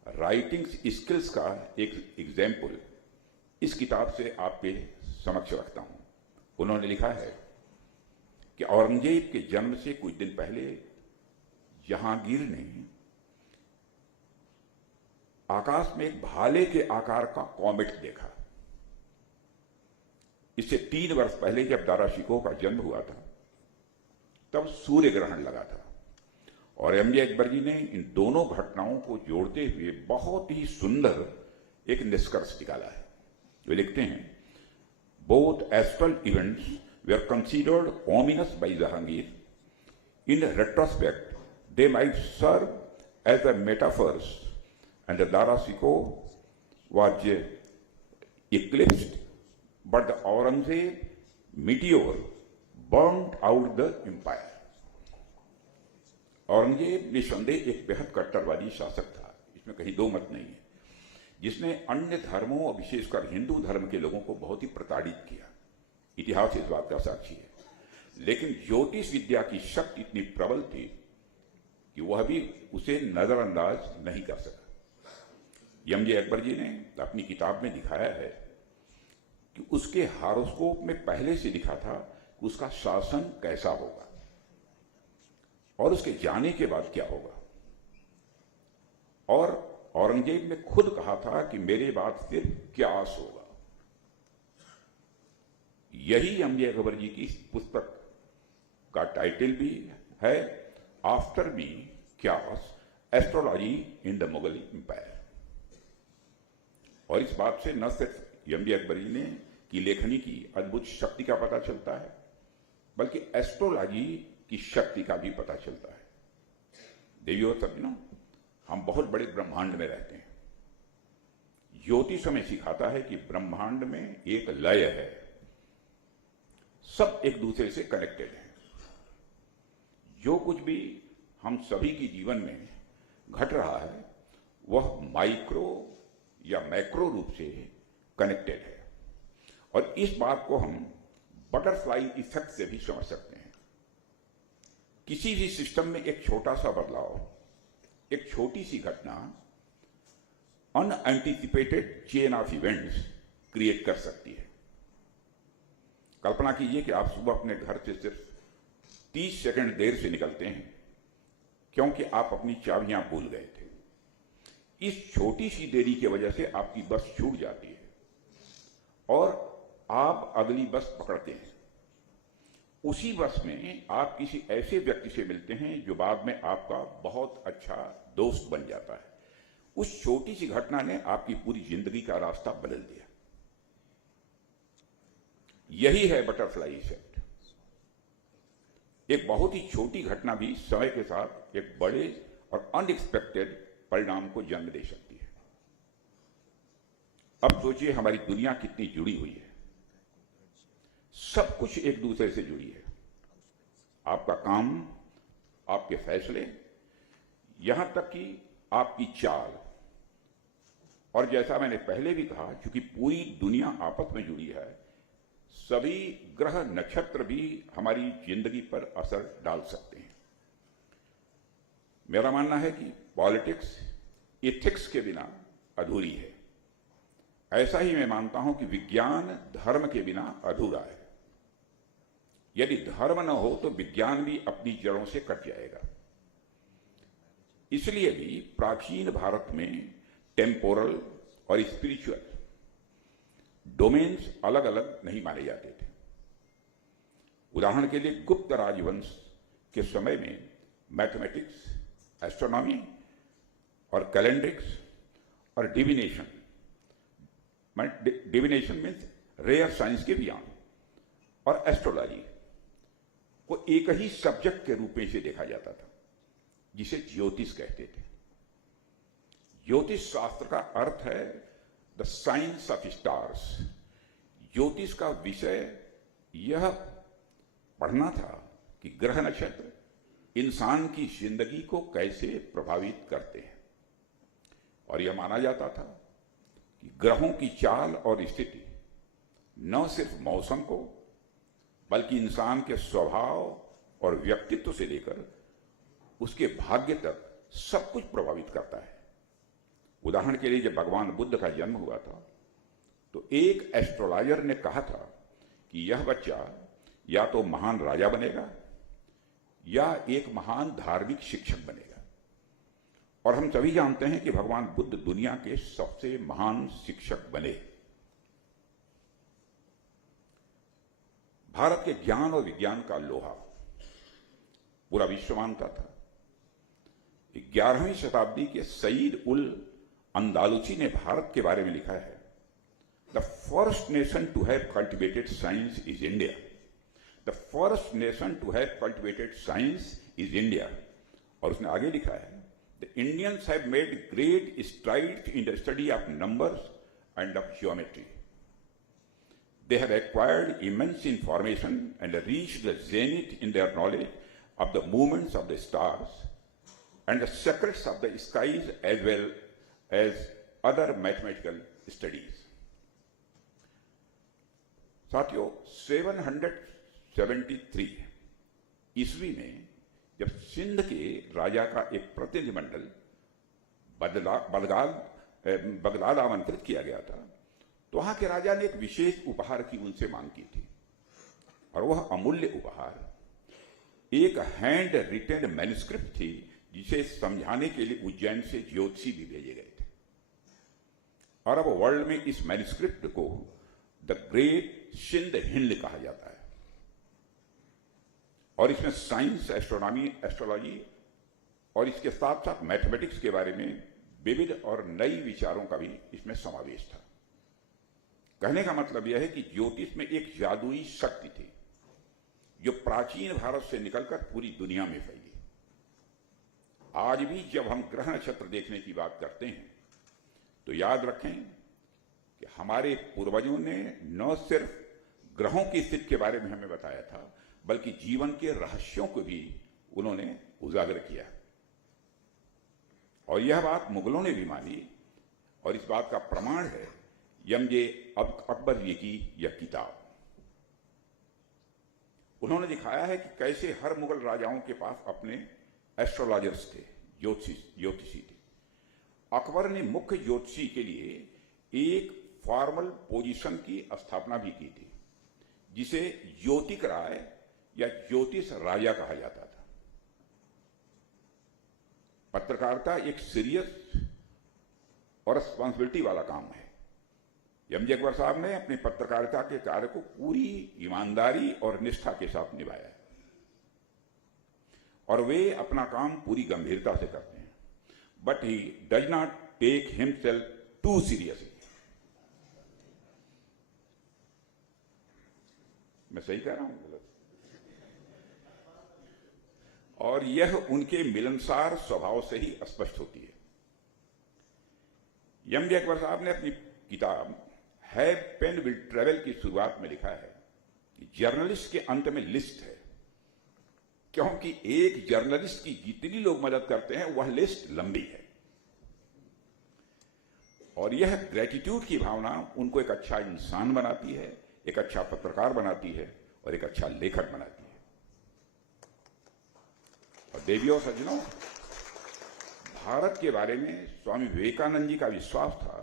राइटिंग स्किल्स का एक एग्जाम्पल इस किताब से आपके समक्ष रखता हूं। उन्होंने लिखा है कि औरंगजेब के जन्म से कुछ दिन पहले जहांगीर ने आकाश में एक भाले के आकार का कॉमेट देखा। इससे 3 वर्ष पहले जब दारा शिकोह का जन्म हुआ था तब सूर्य ग्रहण लगा था और एमजे अकबर जी ने इन दोनों घटनाओं को जोड़ते हुए बहुत ही सुंदर एक निष्कर्ष निकाला है। वे लिखते हैं, both astral events were considered ominous by Jahangir. In retrospect, they might serve as a metaphors, and the Dara Shikoh was eclipsed, but the Aurangzeb meteor burnt out the empire. Aurangzeb निसंदेह एक बेहद कट्टरवादी शासक था, इसमें कहीं दो मत नहीं है, जिसने अन्य धर्मों और विशेषकर हिंदू धर्म के लोगों को बहुत ही प्रताड़ित किया। इतिहास इस बात का साक्षी है। लेकिन ज्योतिष विद्या की शक्ति इतनी प्रबल थी कि वह भी उसे नजरअंदाज नहीं कर सका। एमजे अकबर जी ने अपनी किताब में दिखाया है कि उसके हारोस्कोप में पहले से लिखा था कि उसका शासन कैसा होगा और उसके जाने के बाद क्या होगा। और औरंगजेब ने खुद कहा था कि मेरे बाद फिर क्या आस होगा। यही एमजे अकबर जी की इस पुस्तक का टाइटल भी है, after me chaos, astrology in the Mughal empire. और इस बात से न सिर्फ एमजे अकबर जी ने की लेखनी की अद्भुत शक्ति का पता चलता है, बल्कि एस्ट्रोलॉजी की शक्ति का भी पता चलता है। देवियों सज्जनों, हम बहुत बड़े ब्रह्मांड में रहते हैं। ज्योतिष हमें सिखाता है कि ब्रह्मांड में एक लय है, सब एक दूसरे से कनेक्टेड है। जो कुछ भी हम सभी के जीवन में घट रहा है वह माइक्रो या मैक्रो रूप से कनेक्टेड है। और इस बात को हम बटरफ्लाई इफेक्ट से भी समझ सकते हैं। किसी भी सिस्टम में एक छोटा सा बदलाव, एक छोटी सी घटना unanticipated chain of events create कर सकती है। कल्पना कीजिए कि आप सुबह अपने घर से सिर्फ 30 सेकंड देर से निकलते हैं क्योंकि आप अपनी चाबियां भूल गए थे। इस छोटी सी देरी की वजह से आपकी बस छूट जाती है और आप अगली बस पकड़ते हैं। उसी बस में आप किसी ऐसे व्यक्ति से मिलते हैं जो बाद में आपका बहुत अच्छा दोस्त बन जाता है। उस छोटी सी घटना ने आपकी पूरी जिंदगी का रास्ता बदल दिया। यही है बटरफ्लाई इफेक्ट। एक बहुत ही छोटी घटना भी समय के साथ एक बड़े और अनएक्सपेक्टेड परिणाम को जन्म दे सकती है। अब सोचिए हमारी दुनिया कितनी जुड़ी हुई है। सब कुछ एक दूसरे से जुड़ी है। आपका काम, आपके फैसले, यहां तक कि आपकी चाल। और जैसा मैंने पहले भी कहा, क्योंकि पूरी दुनिया आपस में जुड़ी है, सभी ग्रह नक्षत्र भी हमारी जिंदगी पर असर डाल सकते हैं। मेरा मानना है कि पॉलिटिक्स एथिक्स के बिना अधूरी है। ऐसा ही मैं मानता हूं कि विज्ञान धर्म के बिना अधूरा है। यदि धर्म न हो तो विज्ञान भी अपनी जड़ों से कट जाएगा। इसलिए भी प्राचीन भारत में टेम्पोरल और स्पिरिचुअल डोमेन्स अलग अलग नहीं माने जाते थे। उदाहरण के लिए गुप्त राजवंश के समय में मैथमेटिक्स, एस्ट्रोनॉमी और कैलेंड्रिक्स और डिविनेशन मीन्स रेयर साइंस के ज्ञान, और एस्ट्रोलॉजी को एक ही सब्जेक्ट के रूप में इसे देखा जाता था, जिसे ज्योतिष कहते थे। ज्योतिष शास्त्र का अर्थ है द साइंस ऑफ स्टार्स। ज्योतिष का विषय यह पढ़ना था कि ग्रह नक्षत्र इंसान की जिंदगी को कैसे प्रभावित करते हैं। और यह माना जाता था कि ग्रहों की चाल और स्थिति न सिर्फ मौसम को, बल्कि इंसान के स्वभाव और व्यक्तित्व से लेकर उसके भाग्य तक सब कुछ प्रभावित करता है। उदाहरण के लिए जब भगवान बुद्ध का जन्म हुआ था तो एक एस्ट्रोलॉजर ने कहा था कि यह बच्चा या तो महान राजा बनेगा या एक महान धार्मिक शिक्षक बनेगा। और हम सभी जानते हैं कि भगवान बुद्ध दुनिया के सबसे महान शिक्षक बने। भारत के ज्ञान और विज्ञान का लोहा पूरा विश्व मानता था। 11वीं शताब्दी के सईद उल अंदालुसी ने भारत के बारे में लिखा है, the first nation to have cultivated science is India. The first nation to have cultivated science is India. और उसने आगे लिखा है, the Indians have made great strides in the study of numbers and of geometry. They have acquired immense information and reached the zenith in their knowledge of the movements of the stars and the secrets of the skies as well as other mathematical studies. साथियों, 773 ईस्वी में जब सिंध के राजा का एक प्रतिनिधिमंडल Baghdad आमंत्रित किया गया था, तो वहां के राजा ने एक विशेष उपहार की उनसे मांग की थी। और वह अमूल्य उपहार एक हैंड रिटेन मैन्युस्क्रिप्ट थी, जिसे समझाने के लिए उज्जैन से ज्योतिषी भी भेजे गए थे। और अब वर्ल्ड में इस मैन्युस्क्रिप्ट को द ग्रेट सिंध हिंद कहा जाता है। और इसमें साइंस, एस्ट्रोनॉमी, एस्ट्रोलॉजी और इसके साथ साथ मैथमेटिक्स के बारे में विविध और नई विचारों का भी इसमें समावेश था। कहने का मतलब यह है कि ज्योतिष में एक जादुई शक्ति थी जो प्राचीन भारत से निकलकर पूरी दुनिया में फैली। आज भी जब हम ग्रह नक्षत्र देखने की बात करते हैं तो याद रखें कि हमारे पूर्वजों ने न सिर्फ ग्रहों की स्थिति के बारे में हमें बताया था, बल्कि जीवन के रहस्यों को भी उन्होंने उजागर किया। और यह बात मुगलों ने भी मानी, और इस बात का प्रमाण है MJ अकबर जी की यह किताब। उन्होंने दिखाया है कि कैसे हर मुगल राजाओं के पास अपने एस्ट्रोलॉजर्स थे, ज्योतिषी थे। अकबर ने मुख्य ज्योतिषी के लिए एक फॉर्मल पोजीशन की स्थापना भी की थी, जिसे ज्योतिक राय या ज्योतिष राजा कहा जाता था। पत्रकारिता एक सीरियस और रिस्पॉन्सिबिलिटी वाला काम है। एमजे अकबर साहब ने अपनी पत्रकारिता के कार्य को पूरी ईमानदारी और निष्ठा के साथ निभाया है और वे अपना काम पूरी गंभीरता से करते हैं, but he does not take himself too seriously. मैं सही कह रहा हूं गलत? और यह उनके मिलनसार स्वभाव से ही स्पष्ट होती है। एमजे अकबर साहब ने अपनी किताब है पेन विल ट्रेवल की शुरुआत में लिखा है कि जर्नलिस्ट के अंत में लिस्ट है, क्योंकि एक जर्नलिस्ट की जितनी लोग मदद करते हैं वह लिस्ट लंबी है और यह ग्रेटिट्यूड की भावना उनको एक अच्छा इंसान बनाती है, एक अच्छा पत्रकार बनाती है और एक अच्छा लेखक बनाती है। और देवियों और सज्जनों, भारत के बारे में स्वामी विवेकानंद जी का विश्वास था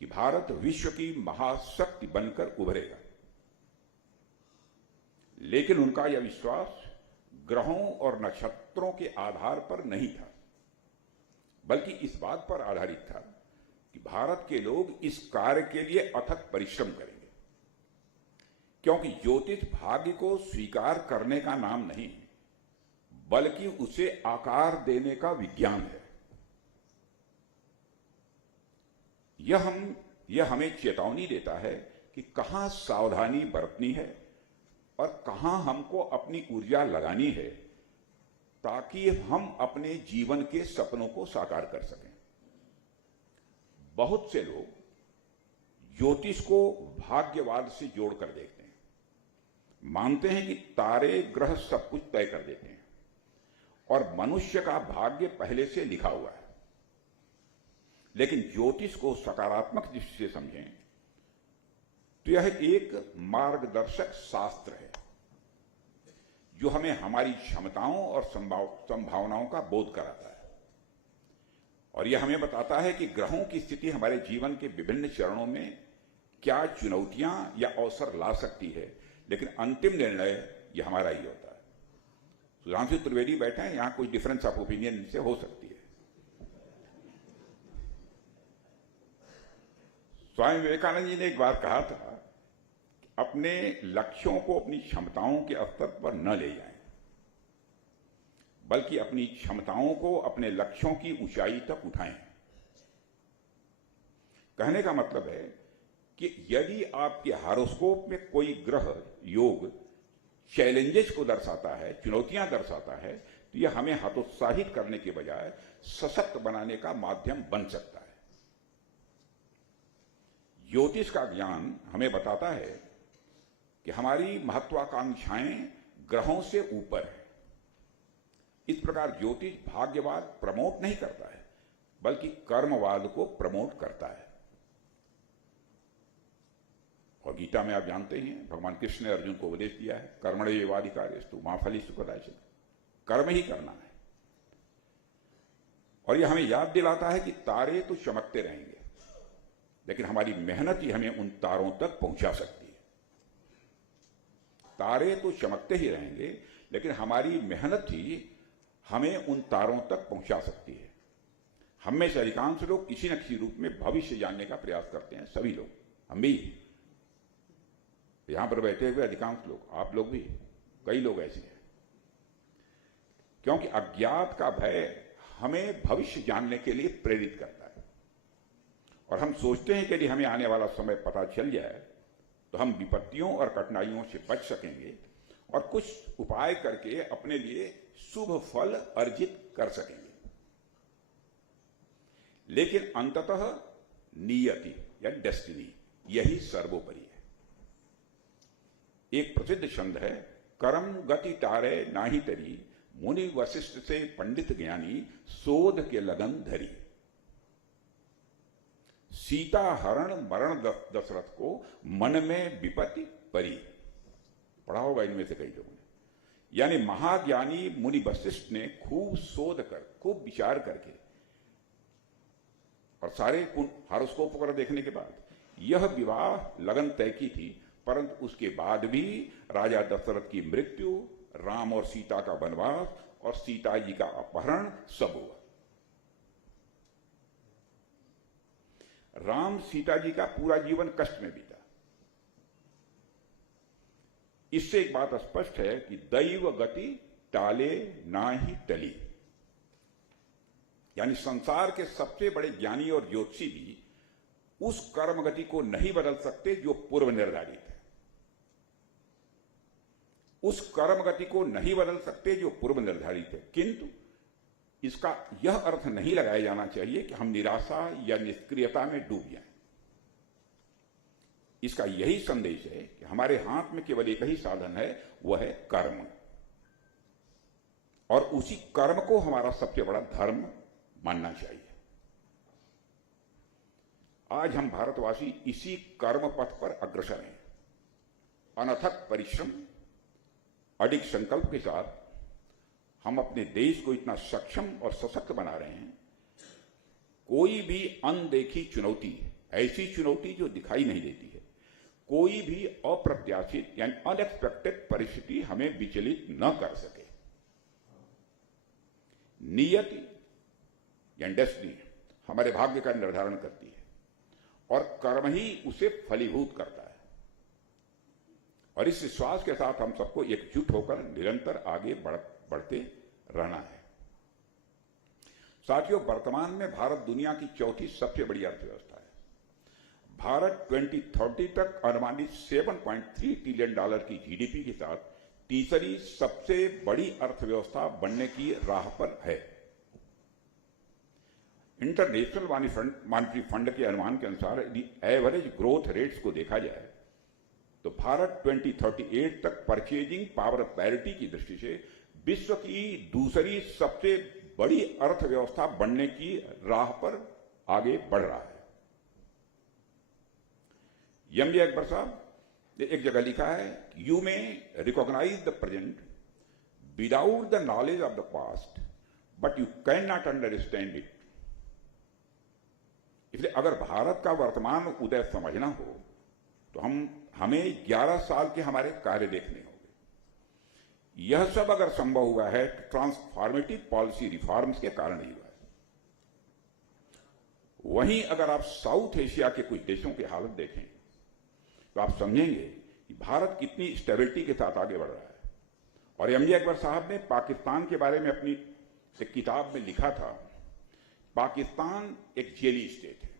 कि भारत विश्व की महाशक्ति बनकर उभरेगा, लेकिन उनका यह विश्वास ग्रहों और नक्षत्रों के आधार पर नहीं था, बल्कि इस बात पर आधारित था कि भारत के लोग इस कार्य के लिए अथक परिश्रम करेंगे, क्योंकि ज्योतिष भाग्य को स्वीकार करने का नाम नहीं, बल्कि उसे आकार देने का विज्ञान है। यह हमें चेतावनी देता है कि कहां सावधानी बरतनी है और कहां हमको अपनी ऊर्जा लगानी है ताकि हम अपने जीवन के सपनों को साकार कर सकें। बहुत से लोग ज्योतिष को भाग्यवाद से जोड़कर देखते हैं, मानते हैं कि तारे ग्रह सब कुछ तय कर देते हैं और मनुष्य का भाग्य पहले से लिखा हुआ है। लेकिन ज्योतिष को सकारात्मक दृष्टि से समझें तो यह एक मार्गदर्शक शास्त्र है जो हमें हमारी क्षमताओं और संभावनाओं का बोध कराता है और यह हमें बताता है कि ग्रहों की स्थिति हमारे जीवन के विभिन्न चरणों में क्या चुनौतियां या अवसर ला सकती है, लेकिन अंतिम निर्णय यह हमारा ही होता है। सुधांशु त्रिवेदी बैठे हैं, यहां कुछ डिफरेंस ऑफ ओपिनियन से हो सकती है। स्वामी विवेकानंद जी ने एक बार कहा था कि अपने लक्ष्यों को अपनी क्षमताओं के स्तर पर न ले जाएं, बल्कि अपनी क्षमताओं को अपने लक्ष्यों की ऊंचाई तक उठाएं। कहने का मतलब है कि यदि आपके हॉरोस्कोप में कोई ग्रह योग चैलेंजेस को दर्शाता है, चुनौतियां दर्शाता है, तो यह हमें हतोत्साहित करने के बजाय सशक्त बनाने का माध्यम बन सकता है। ज्योतिष का ज्ञान हमें बताता है कि हमारी महत्वाकांक्षाएं ग्रहों से ऊपर है। इस प्रकार ज्योतिष भाग्यवाद प्रमोट नहीं करता है, बल्कि कर्मवाद को प्रमोट करता है। और गीता में आप जानते हैं भगवान कृष्ण ने अर्जुन को उपदेश दिया है, कर्मण्येवाधिकारस्तु मा फलेषु कदाचन, कर्म ही करना है। और यह हमें याद दिलाता है कि तारे तो चमकते रहेंगे, लेकिन हमारी मेहनत ही हमें उन तारों तक पहुंचा सकती है। तारे तो चमकते ही रहेंगे, लेकिन हमारी मेहनत ही हमें उन तारों तक पहुंचा सकती है। हम में से अधिकांश लोग किसी न किसी रूप में भविष्य जानने का प्रयास करते हैं, सभी लोग, हम भी, यहां पर बैठे हुए अधिकांश लोग, आप लोग भी, कई लोग ऐसे हैं, क्योंकि अज्ञात का भय हमें भविष्य जानने के लिए प्रेरित करता है और हम सोचते हैं कि यदि हमें आने वाला समय पता चल जाए तो हम विपत्तियों और कठिनाइयों से बच सकेंगे और कुछ उपाय करके अपने लिए शुभ फल अर्जित कर सकेंगे। लेकिन अंततः नियति या डेस्टिनी यही सर्वोपरि है। एक प्रसिद्ध छंद है, कर्म गति तारे नाही तरी, मुनि वशिष्ठ से पंडित ज्ञानी, शोध के लगन धरी। सीता हरण मरण दशरथ को, मन में विपत्ति परी। पढ़ा होगा इनमें से कई लोगों ने। यानी महाज्ञानी मुनि वशिष्ठ ने खूब शोध कर, खूब विचार करके और सारे हॉरोस्कोप वगैरह देखने के बाद यह विवाह लगन तय की थी, परंतु उसके बाद भी राजा दशरथ की मृत्यु, राम और सीता का वनवास और सीता जी का अपहरण सब हुआ। राम सीता जी का पूरा जीवन कष्ट में बीता। इससे एक बात स्पष्ट है कि दैव गति टाले ना ही टली, यानी संसार के सबसे बड़े ज्ञानी और ज्योतिषी भी उस कर्म गति को नहीं बदल सकते जो पूर्व निर्धारित है। उस कर्म गति को नहीं बदल सकते जो पूर्व निर्धारित है, किंतु इसका यह अर्थ नहीं लगाया जाना चाहिए कि हम निराशा या निष्क्रियता में डूब जाएं। इसका यही संदेश है कि हमारे हाथ में केवल एक ही साधन है, वह है कर्म, और उसी कर्म को हमारा सबसे बड़ा धर्म मानना चाहिए। आज हम भारतवासी इसी कर्म पथ पर अग्रसर हैं। अनथक परिश्रम, अडिग संकल्प के साथ हम अपने देश को इतना सक्षम और सशक्त बना रहे हैं। कोई भी अनदेखी चुनौती, ऐसी चुनौती जो दिखाई नहीं देती है, कोई भी अप्रत्याशित यानी अनएक्सपेक्टेड परिस्थिति हमें विचलित न कर सके। नियति यानी डेस्टिनी हमारे भाग्य का निर्धारण करती है और कर्म ही उसे फलीभूत करता है। और इस विश्वास के साथ हम सबको एकजुट होकर निरंतर आगे बढ़ते रहना है। साथियों, वर्तमान में भारत दुनिया की चौथी सबसे बड़ी अर्थव्यवस्था है। भारत 2030 तक अनुमानित $7.3 ट्रिलियन की जीडीपी के साथ तीसरी सबसे बड़ी अर्थव्यवस्था बनने की राह पर है। इंटरनेशनल मॉनिटरी फंड के अनुमान के अनुसार यदि एवरेज ग्रोथ रेट्स को देखा जाए तो भारत 2038 तक परचेजिंग पावर पैरिटी की दृष्टि से विश्व की दूसरी सबसे बड़ी अर्थव्यवस्था बनने की राह पर आगे बढ़ रहा है। एमजे अकबर साहब ने एक जगह लिखा है, you may recognise the present without the knowledge of the past but you can not understand it. इसलिए अगर भारत का वर्तमान उदय समझना हो तो हमें 11 साल के हमारे कार्य देखने होंगे। यह सब अगर संभव हुआ है ट्रांसफॉर्मेटिव पॉलिसी रिफॉर्म्स के कारण ही हुआ है। वहीं अगर आप साउथ एशिया के कुछ देशों की हालत देखें तो आप समझेंगे कि भारत कितनी स्टेबिलिटी के साथ आगे बढ़ रहा है। और एमजे अकबर साहब ने पाकिस्तान के बारे में अपनी एक किताब में लिखा था, पाकिस्तान एक जेली स्टेट है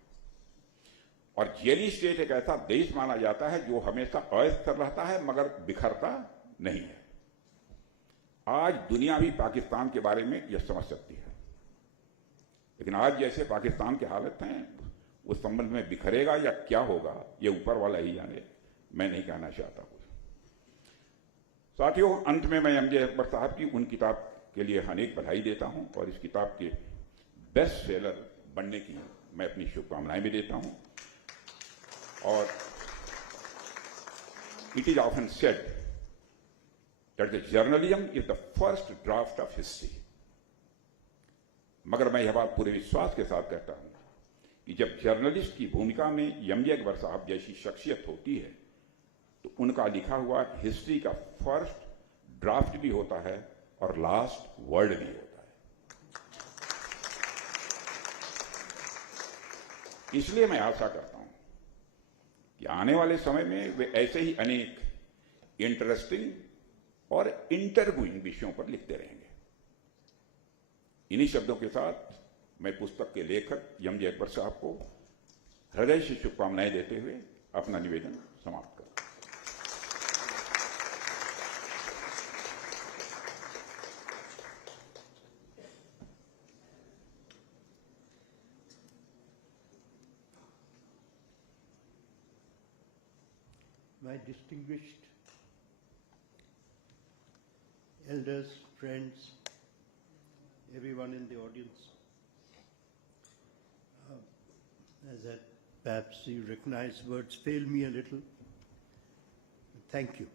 और जेली स्टेट एक ऐसा देश माना जाता है जो हमेशा अस्थिर रहता है मगर बिखरता नहीं है। आज दुनिया भी पाकिस्तान के बारे में यह समझ सकती है, लेकिन आज जैसे पाकिस्तान की हालत है उस संबंध में बिखरेगा या क्या होगा ये ऊपर वाला ही जाने, मैं नहीं कहना चाहता कुछ। साथियों, अंत में मैं एमजे अकबर साहब की उन किताब के लिए अनेक बधाई देता हूं और इस किताब के बेस्ट सेलर बनने की मैं अपनी शुभकामनाएं भी देता हूं। और it is often said that the journalism is the first draft of history. मगर मैं यह बात पूरे विश्वास के साथ कहता हूं कि जब जर्नलिस्ट की भूमिका में एमजे अकबर साहब जैसी शख्सियत होती है तो उनका लिखा हुआ हिस्ट्री का फर्स्ट ड्राफ्ट भी होता है और लास्ट वर्ड भी होता है। इसलिए मैं आशा करता हूं कि आने वाले समय में वे ऐसे ही अनेक इंटरेस्टिंग और इंटरव्यूइंग विषयों पर लिखते रहेंगे। इन्हीं शब्दों के साथ मैं पुस्तक के लेखक एमजे अकबर साहब को हृदय से शुभकामनाएं देते हुए अपना निवेदन समाप्त करता हूं। My distinguished elders, friends, everyone in the audience, as that perhaps you recognize words fail me a little, thank you.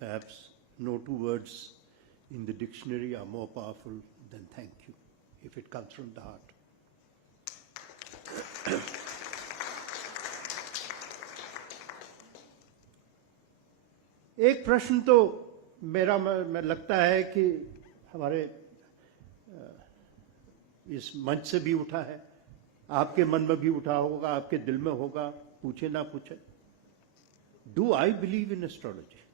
Perhaps no two words in the dictionary are more powerful than thank you, if it comes from the heart. एक प्रश्न तो मेरा मैं लगता है कि हमारे इस मंच से भी उठा है आपके मन में भी उठा होगा, आपके दिल में होगा, पूछे ना पूछे. Do I believe in astrology?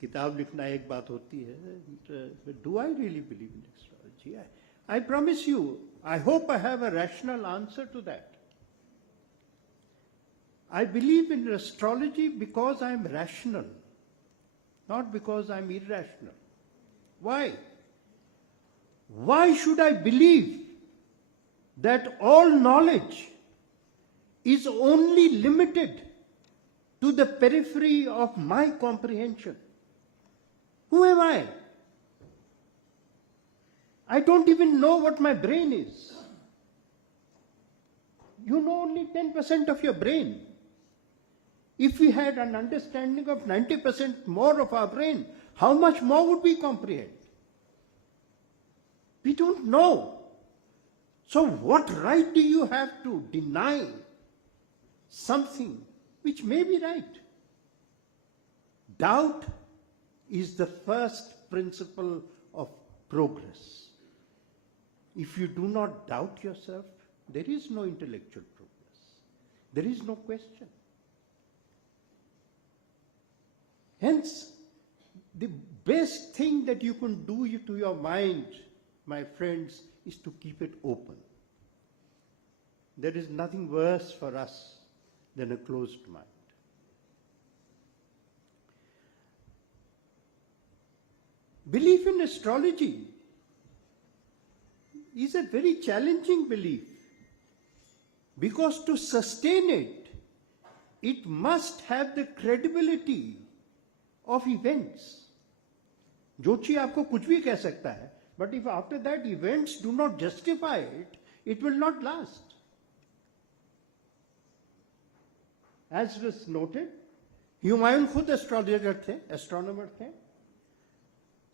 किताब लिखना एक बात होती है. Do I really believe in astrology? I promise you, I hope I have a rational answer to that. I believe in astrology because I am rational, not because I am irrational. Why? Why should I believe that all knowledge is only limited to the periphery of my comprehension? Who am I? I don't even know what my brain is. You know only 10% of your brain. If we had an understanding of 90% more of our brain, how much more would we comprehend? We don't know. So what right do you have to deny something which may be right? Doubt is the first principle of progress. If you do not doubt yourself, there is no intellectual progress. There is no question. Hence, the best thing that you can do to your mind, my friends, is to keep it open. There is nothing worse for us than a closed mind. Belief in astrology is a very challenging belief, because to sustain it, it must have the credibility of events. Jyotish आपको कुछ भी कह सकता है, but if after that events do not justify it, it will not last. As was noted, Humayun खुद astrologer थे, astronomer थे.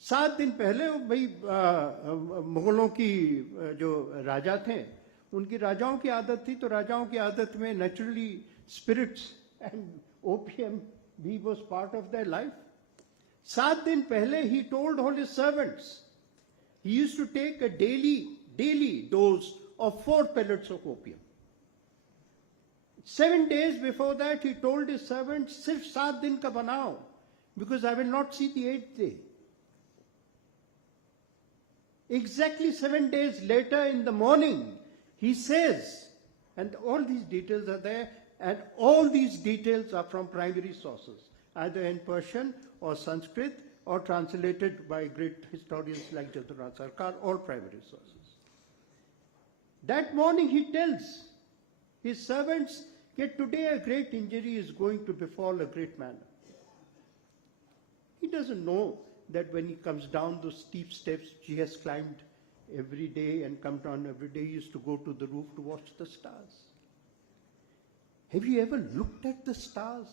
7 दिन पहले भाई मुगलों की जो राजा थे, उनकी राजाओं की आदत थी, तो राजाओं की आदत में नेचुरली स्पिरिट्स एंड ओपियम भी was part of their life. 7 दिन पहले he told all his servants, he used to take a daily dose of 4 pellets of opium. 7 days before that he told his servants, सिर्फ 7 दिन का बनाओ, because I will not see the 8th day. Exactly 7 days later in the morning, he says, and all these details are there, and all these details are from primary sources, either in Persian or Sanskrit or translated by great historians like Jyotiraditya, all primary sources. That morning he tells his servants that today a great injury is going to befall a great man. He doesn't know that when he comes down those steep steps he has climbed every day and come down every day, he used to go to the roof to watch the stars. Have you ever looked at the stars?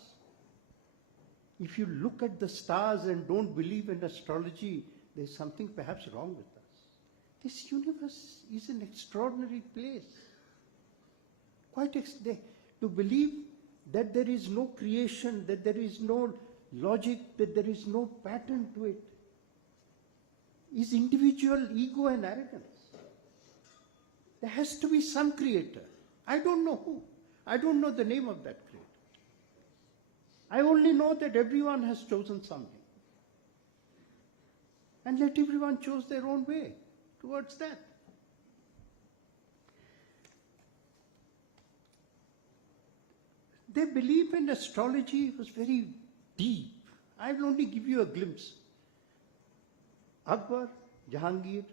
If you look at the stars and don't believe in astrology, there's something perhaps wrong with us. This universe is an extraordinary place. To believe that there is no creation, that there is no logic, that there is no pattern to it, is individual ego and arrogance. There has to be some creator. I don't know who. I don't know the name of that creator. I only know that everyone has chosen something. And let everyone choose their own way towards that. Their belief in astrology was very deep. I will only give you a glimpse. Akbar, Jahangir,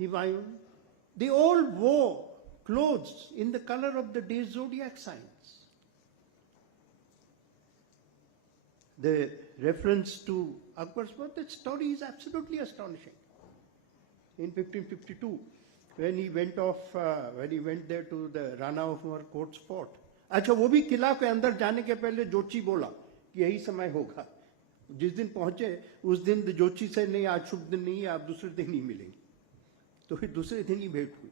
Humayun, they all wore clothes in the color of the day's zodiac signs. The reference to Akbar's birth, that story is absolutely astonishing. In 1552, when he went there to the Rana of Umarkot's fort, अच्छा वो भी किला के अंदर जाने के पहले जोशी बोला कि यही समय होगा. जिस दिन पहुंचे उस दिन जोशी से नहीं आज शुभ दिन नहीं है, आप दूसरे दिन ही मिलेंगे. तो फिर दूसरे दिन ही भेंट हुई.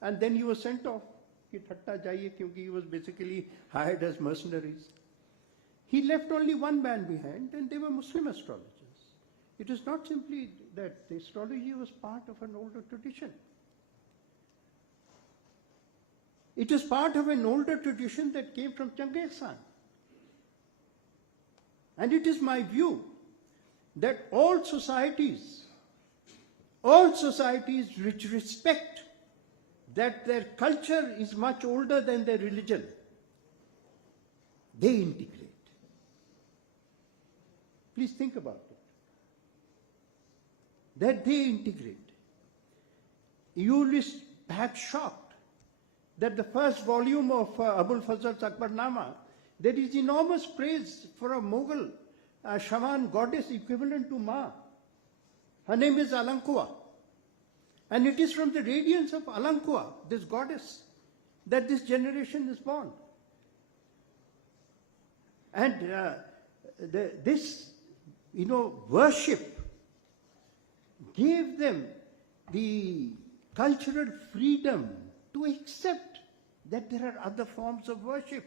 And then he was sent off कि ठट्टा जाइए, क्योंकि he was basically hired as mercenaries. He left only one man behind, and they were Muslim astrologers. It is not simply that the astrology was part of an older tradition. It is part of an older tradition that came from Genghis Khan. And it is my view that all societies which respect that their culture is much older than their religion, they integrate. Please think about it. That they integrate. You will be perhaps shocked that the first volume of Abul Fazl's Akbarnama, there is enormous praise for a Mughal shaman goddess equivalent to Ma. Her name is Alankua. And it is from the radiance of Alankua, this goddess, that this generation is born. And this, worship gave them the cultural freedom to accept that there are other forms of worship.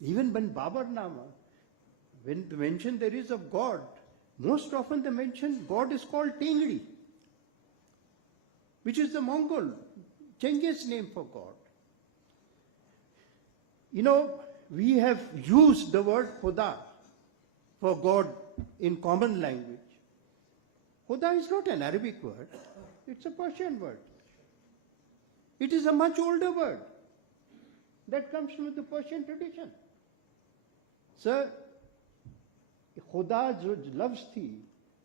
Even when Babarnama, when the mention there is of God, most often the mention God is called Tengri, which is the Mongol, Genghis name for God. We have used the word Khuda for God in common language. Khuda is not an Arabic word, it's a Persian word. It is a much older word that comes from the Persian tradition. Sir, खुदा जो लफ्ज थी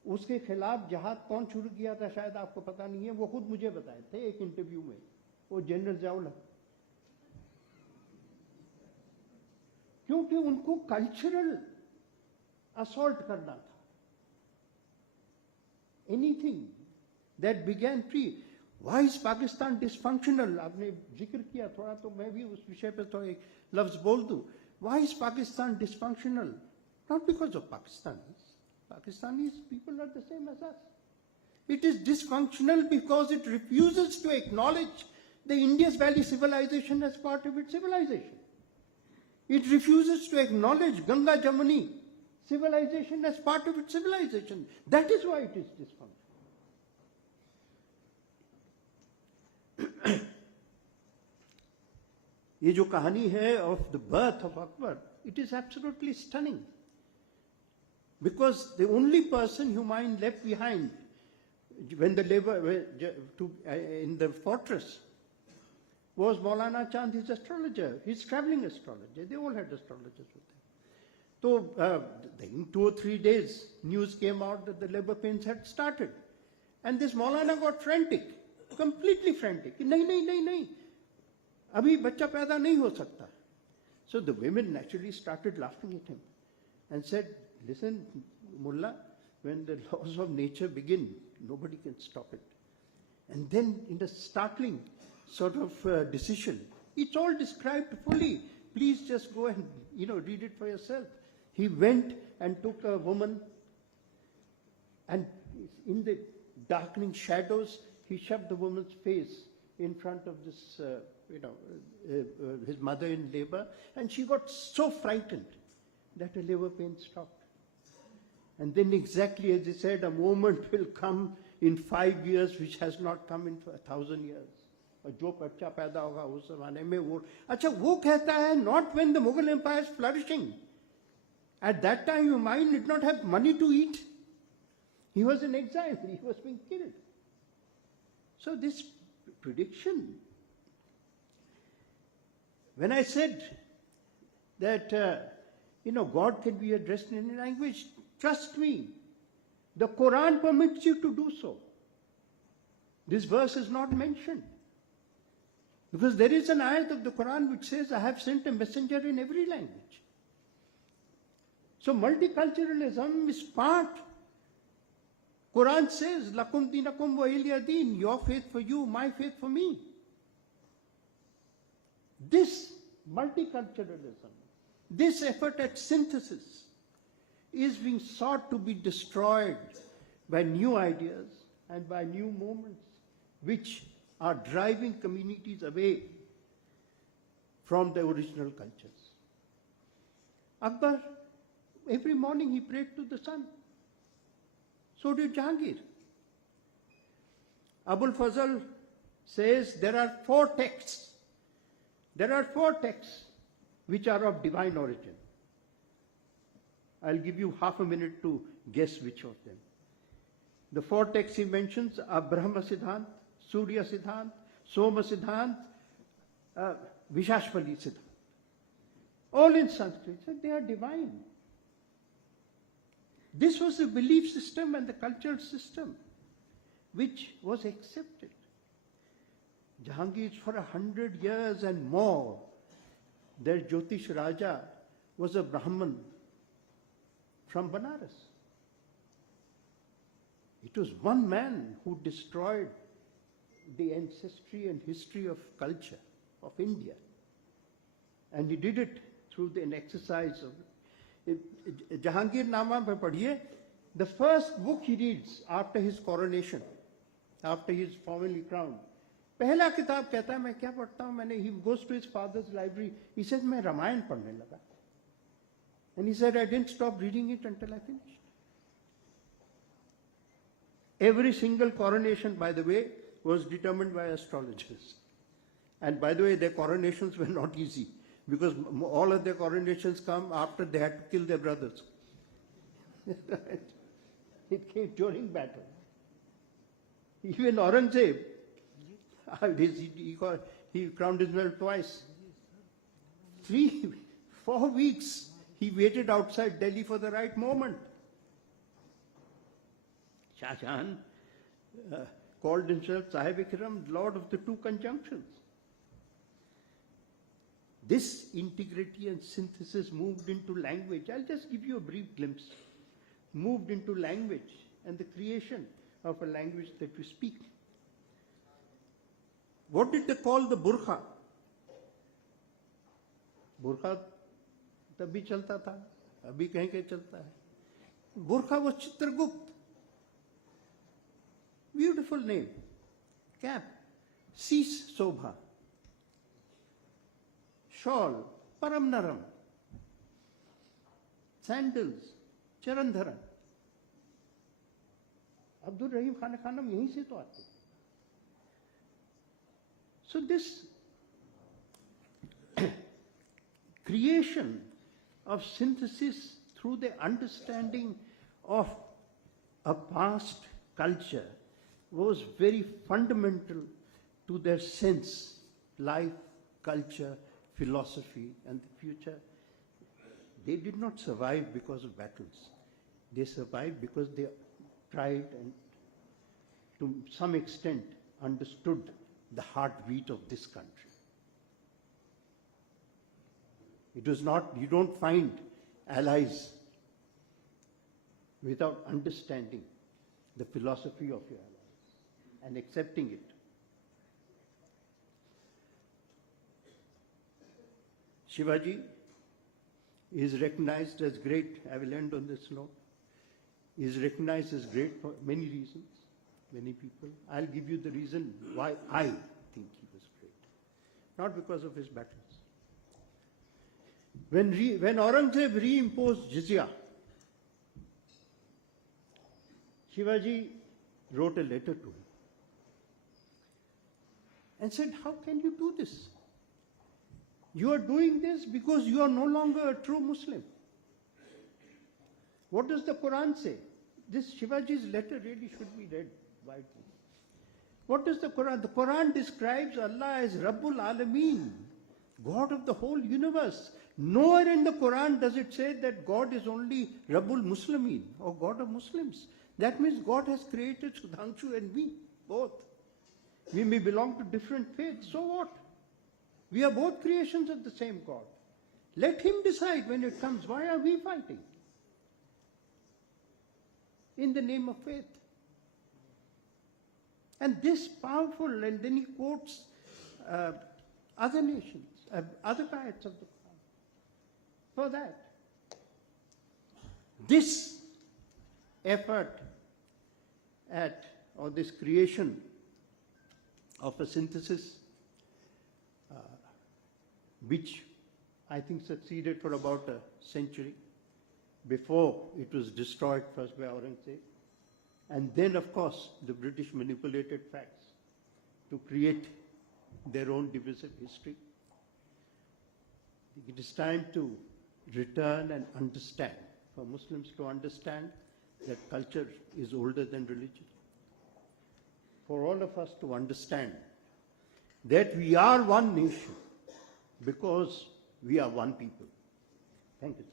उसके खिलाफ जहाद कौन शुरू किया था शायद आपको पता नहीं है, वो खुद मुझे बताए थे एक इंटरव्यू में, वो जनरल जाउल है, क्योंकि उनको कल्चरल असॉल्ट करना था. Anything that began pre. Why is Pakistan dysfunctional? आपने जिक्र किया थोड़ा, तो मैं भी उस विषय पर थोड़ा एक लफ्ज बोल दूं. Why is Pakistan dysfunctional? Not because of Pakistanis. Pakistanis people are the same as us. It is dysfunctional because it refuses to acknowledge the Indus Valley civilization as part of its civilization. It refuses to acknowledge Ganga Jamuni civilization as part of its civilization. That is why it is dysfunctional. ये जो कहानी है of the birth of Akbar, it is absolutely stunning. Because the only person Humayun left behind when the labor in the fortress was Maulana Chand, his astrologer, his traveling astrologer. They all had astrologers with them. So in 2 or 3 days, news came out that the labor pains had started. And this Maulana got frantic, completely frantic. Nahi, abhi bachcha paida nahi ho sakta. So the women naturally started laughing at him and said, listen, Mullah, when the laws of nature begin, nobody can stop it. And then in a startling sort of decision, it's all described fully. Please just go and, read it for yourself. He went and took a woman, and in the darkening shadows, he shoved the woman's face in front of this, his mother in labor, and she got so frightened that her labor pain stopped. And then exactly as he said, a moment will come in 5 years which has not come in 1,000 years. जो बच्चा पैदा होगा उस जमाने में वो अच्छा वो कहता है not when the Mughal Empire is flourishing. At that time Humayun did not have money to eat. He was in exile. He was being killed. So this prediction, when I said that God can be addressed in any language, trust me, the Quran permits you to do so. This verse is not mentioned. Because there is an ayat of the Quran which says, I have sent a messenger in every language. So multiculturalism is part. Quran says, Lakum dinakum wa iliya din, your faith for you, my faith for me. This multiculturalism, this effort at synthesis is being sought to be destroyed by new ideas and by new movements which are driving communities away from the original cultures. Akbar every morning he prayed to the sun. So did Jahangir. Abul Fazl says there are 4 texts. There are 4 texts which are of divine origin. I'll give you half a minute to guess which of them. The 4 texts he mentions are Brahma Siddhant, Surya Siddhant, Soma Siddhant, Vishashpali Siddhant. All in Sanskrit. So they are divine. This was the belief system and the cultural system which was accepted. Jahangir, for 100 years and more, their Jyotish Raja was a Brahman from Banaras. It was one man who destroyed the ancestry and history of culture of India. And he did it through an exercise of Jahangir Nama pe padhiye, the first book he reads after his coronation, after he is formally crowned. पहला किताब कहता है मैं क्या पढ़ता हूँ मैंने he goes to his father's library. He says मैं रामायण पढ़ने लगा. And he said I didn't stop reading it until I finished. Every single coronation, by the way, was determined by astrologers. And by the way, their coronations were not easy because all of their coronations come after they had to kill their brothers. It came during battle. Even Aurangzeb, he crowned himself twice. 4 weeks he waited outside Delhi for the right moment. Shah Jahan called himself Sahib-e-Kiram, Lord of the 2 conjunctions. This integrity and synthesis moved into language. I'll just give you a brief glimpse. Moved into language and the creation of a language that we speak. What did they call the burqa? Burqa तभी चलता था, अभी कहीं कहीं चलता है. Burqa was Chitragupta. Beautiful name. Cap, Sis Sobha. Shawl, Paramnaram. Sandals, Charandharan. Abdul Rahim Khan Khanam yahin se to aate. So this creation of synthesis through the understanding of a past culture was very fundamental to their sense, life, culture, philosophy, and the future. They did not survive because of battles. They survived because they tried and to some extent understood the heartbeat of this country. It was not, you don't find allies without understanding the philosophy of your allies and accepting it. Shivaji is recognized as great. I will end on this note. He is recognized as great for many reasons, many people. I'll give you the reason why I think he was great. Not because of his battles. When Aurangzeb reimposed jizya, Shivaji wrote a letter to him and said, how can you do this? You are doing this because you are no longer a true Muslim. What does the Quran say? This Shivaji's letter really should be read widely. What does the Quran? The Quran describes Allah as Rabbul Alameen, God of the whole universe. Nowhere in the Quran does it say that God is only Rabbul Muslimin or God of Muslims. That means God has created Sudhanshu and me, both. We may belong to different faiths, so what? We are both creations of the same God. Let him decide when it comes. Why are we fighting? In the name of faith. And this powerful, and then he quotes other nations, other ayats of the Quran for that. This effort at, or this creation of a synthesis, which I think succeeded for about a century, before it was destroyed first by Aurangzeb. And then, of course, the British manipulated facts to create their own divisive history. It is time to return and understand, for Muslims to understand that culture is older than religion. For all of us to understand that we are one nation because we are one people. Thank you.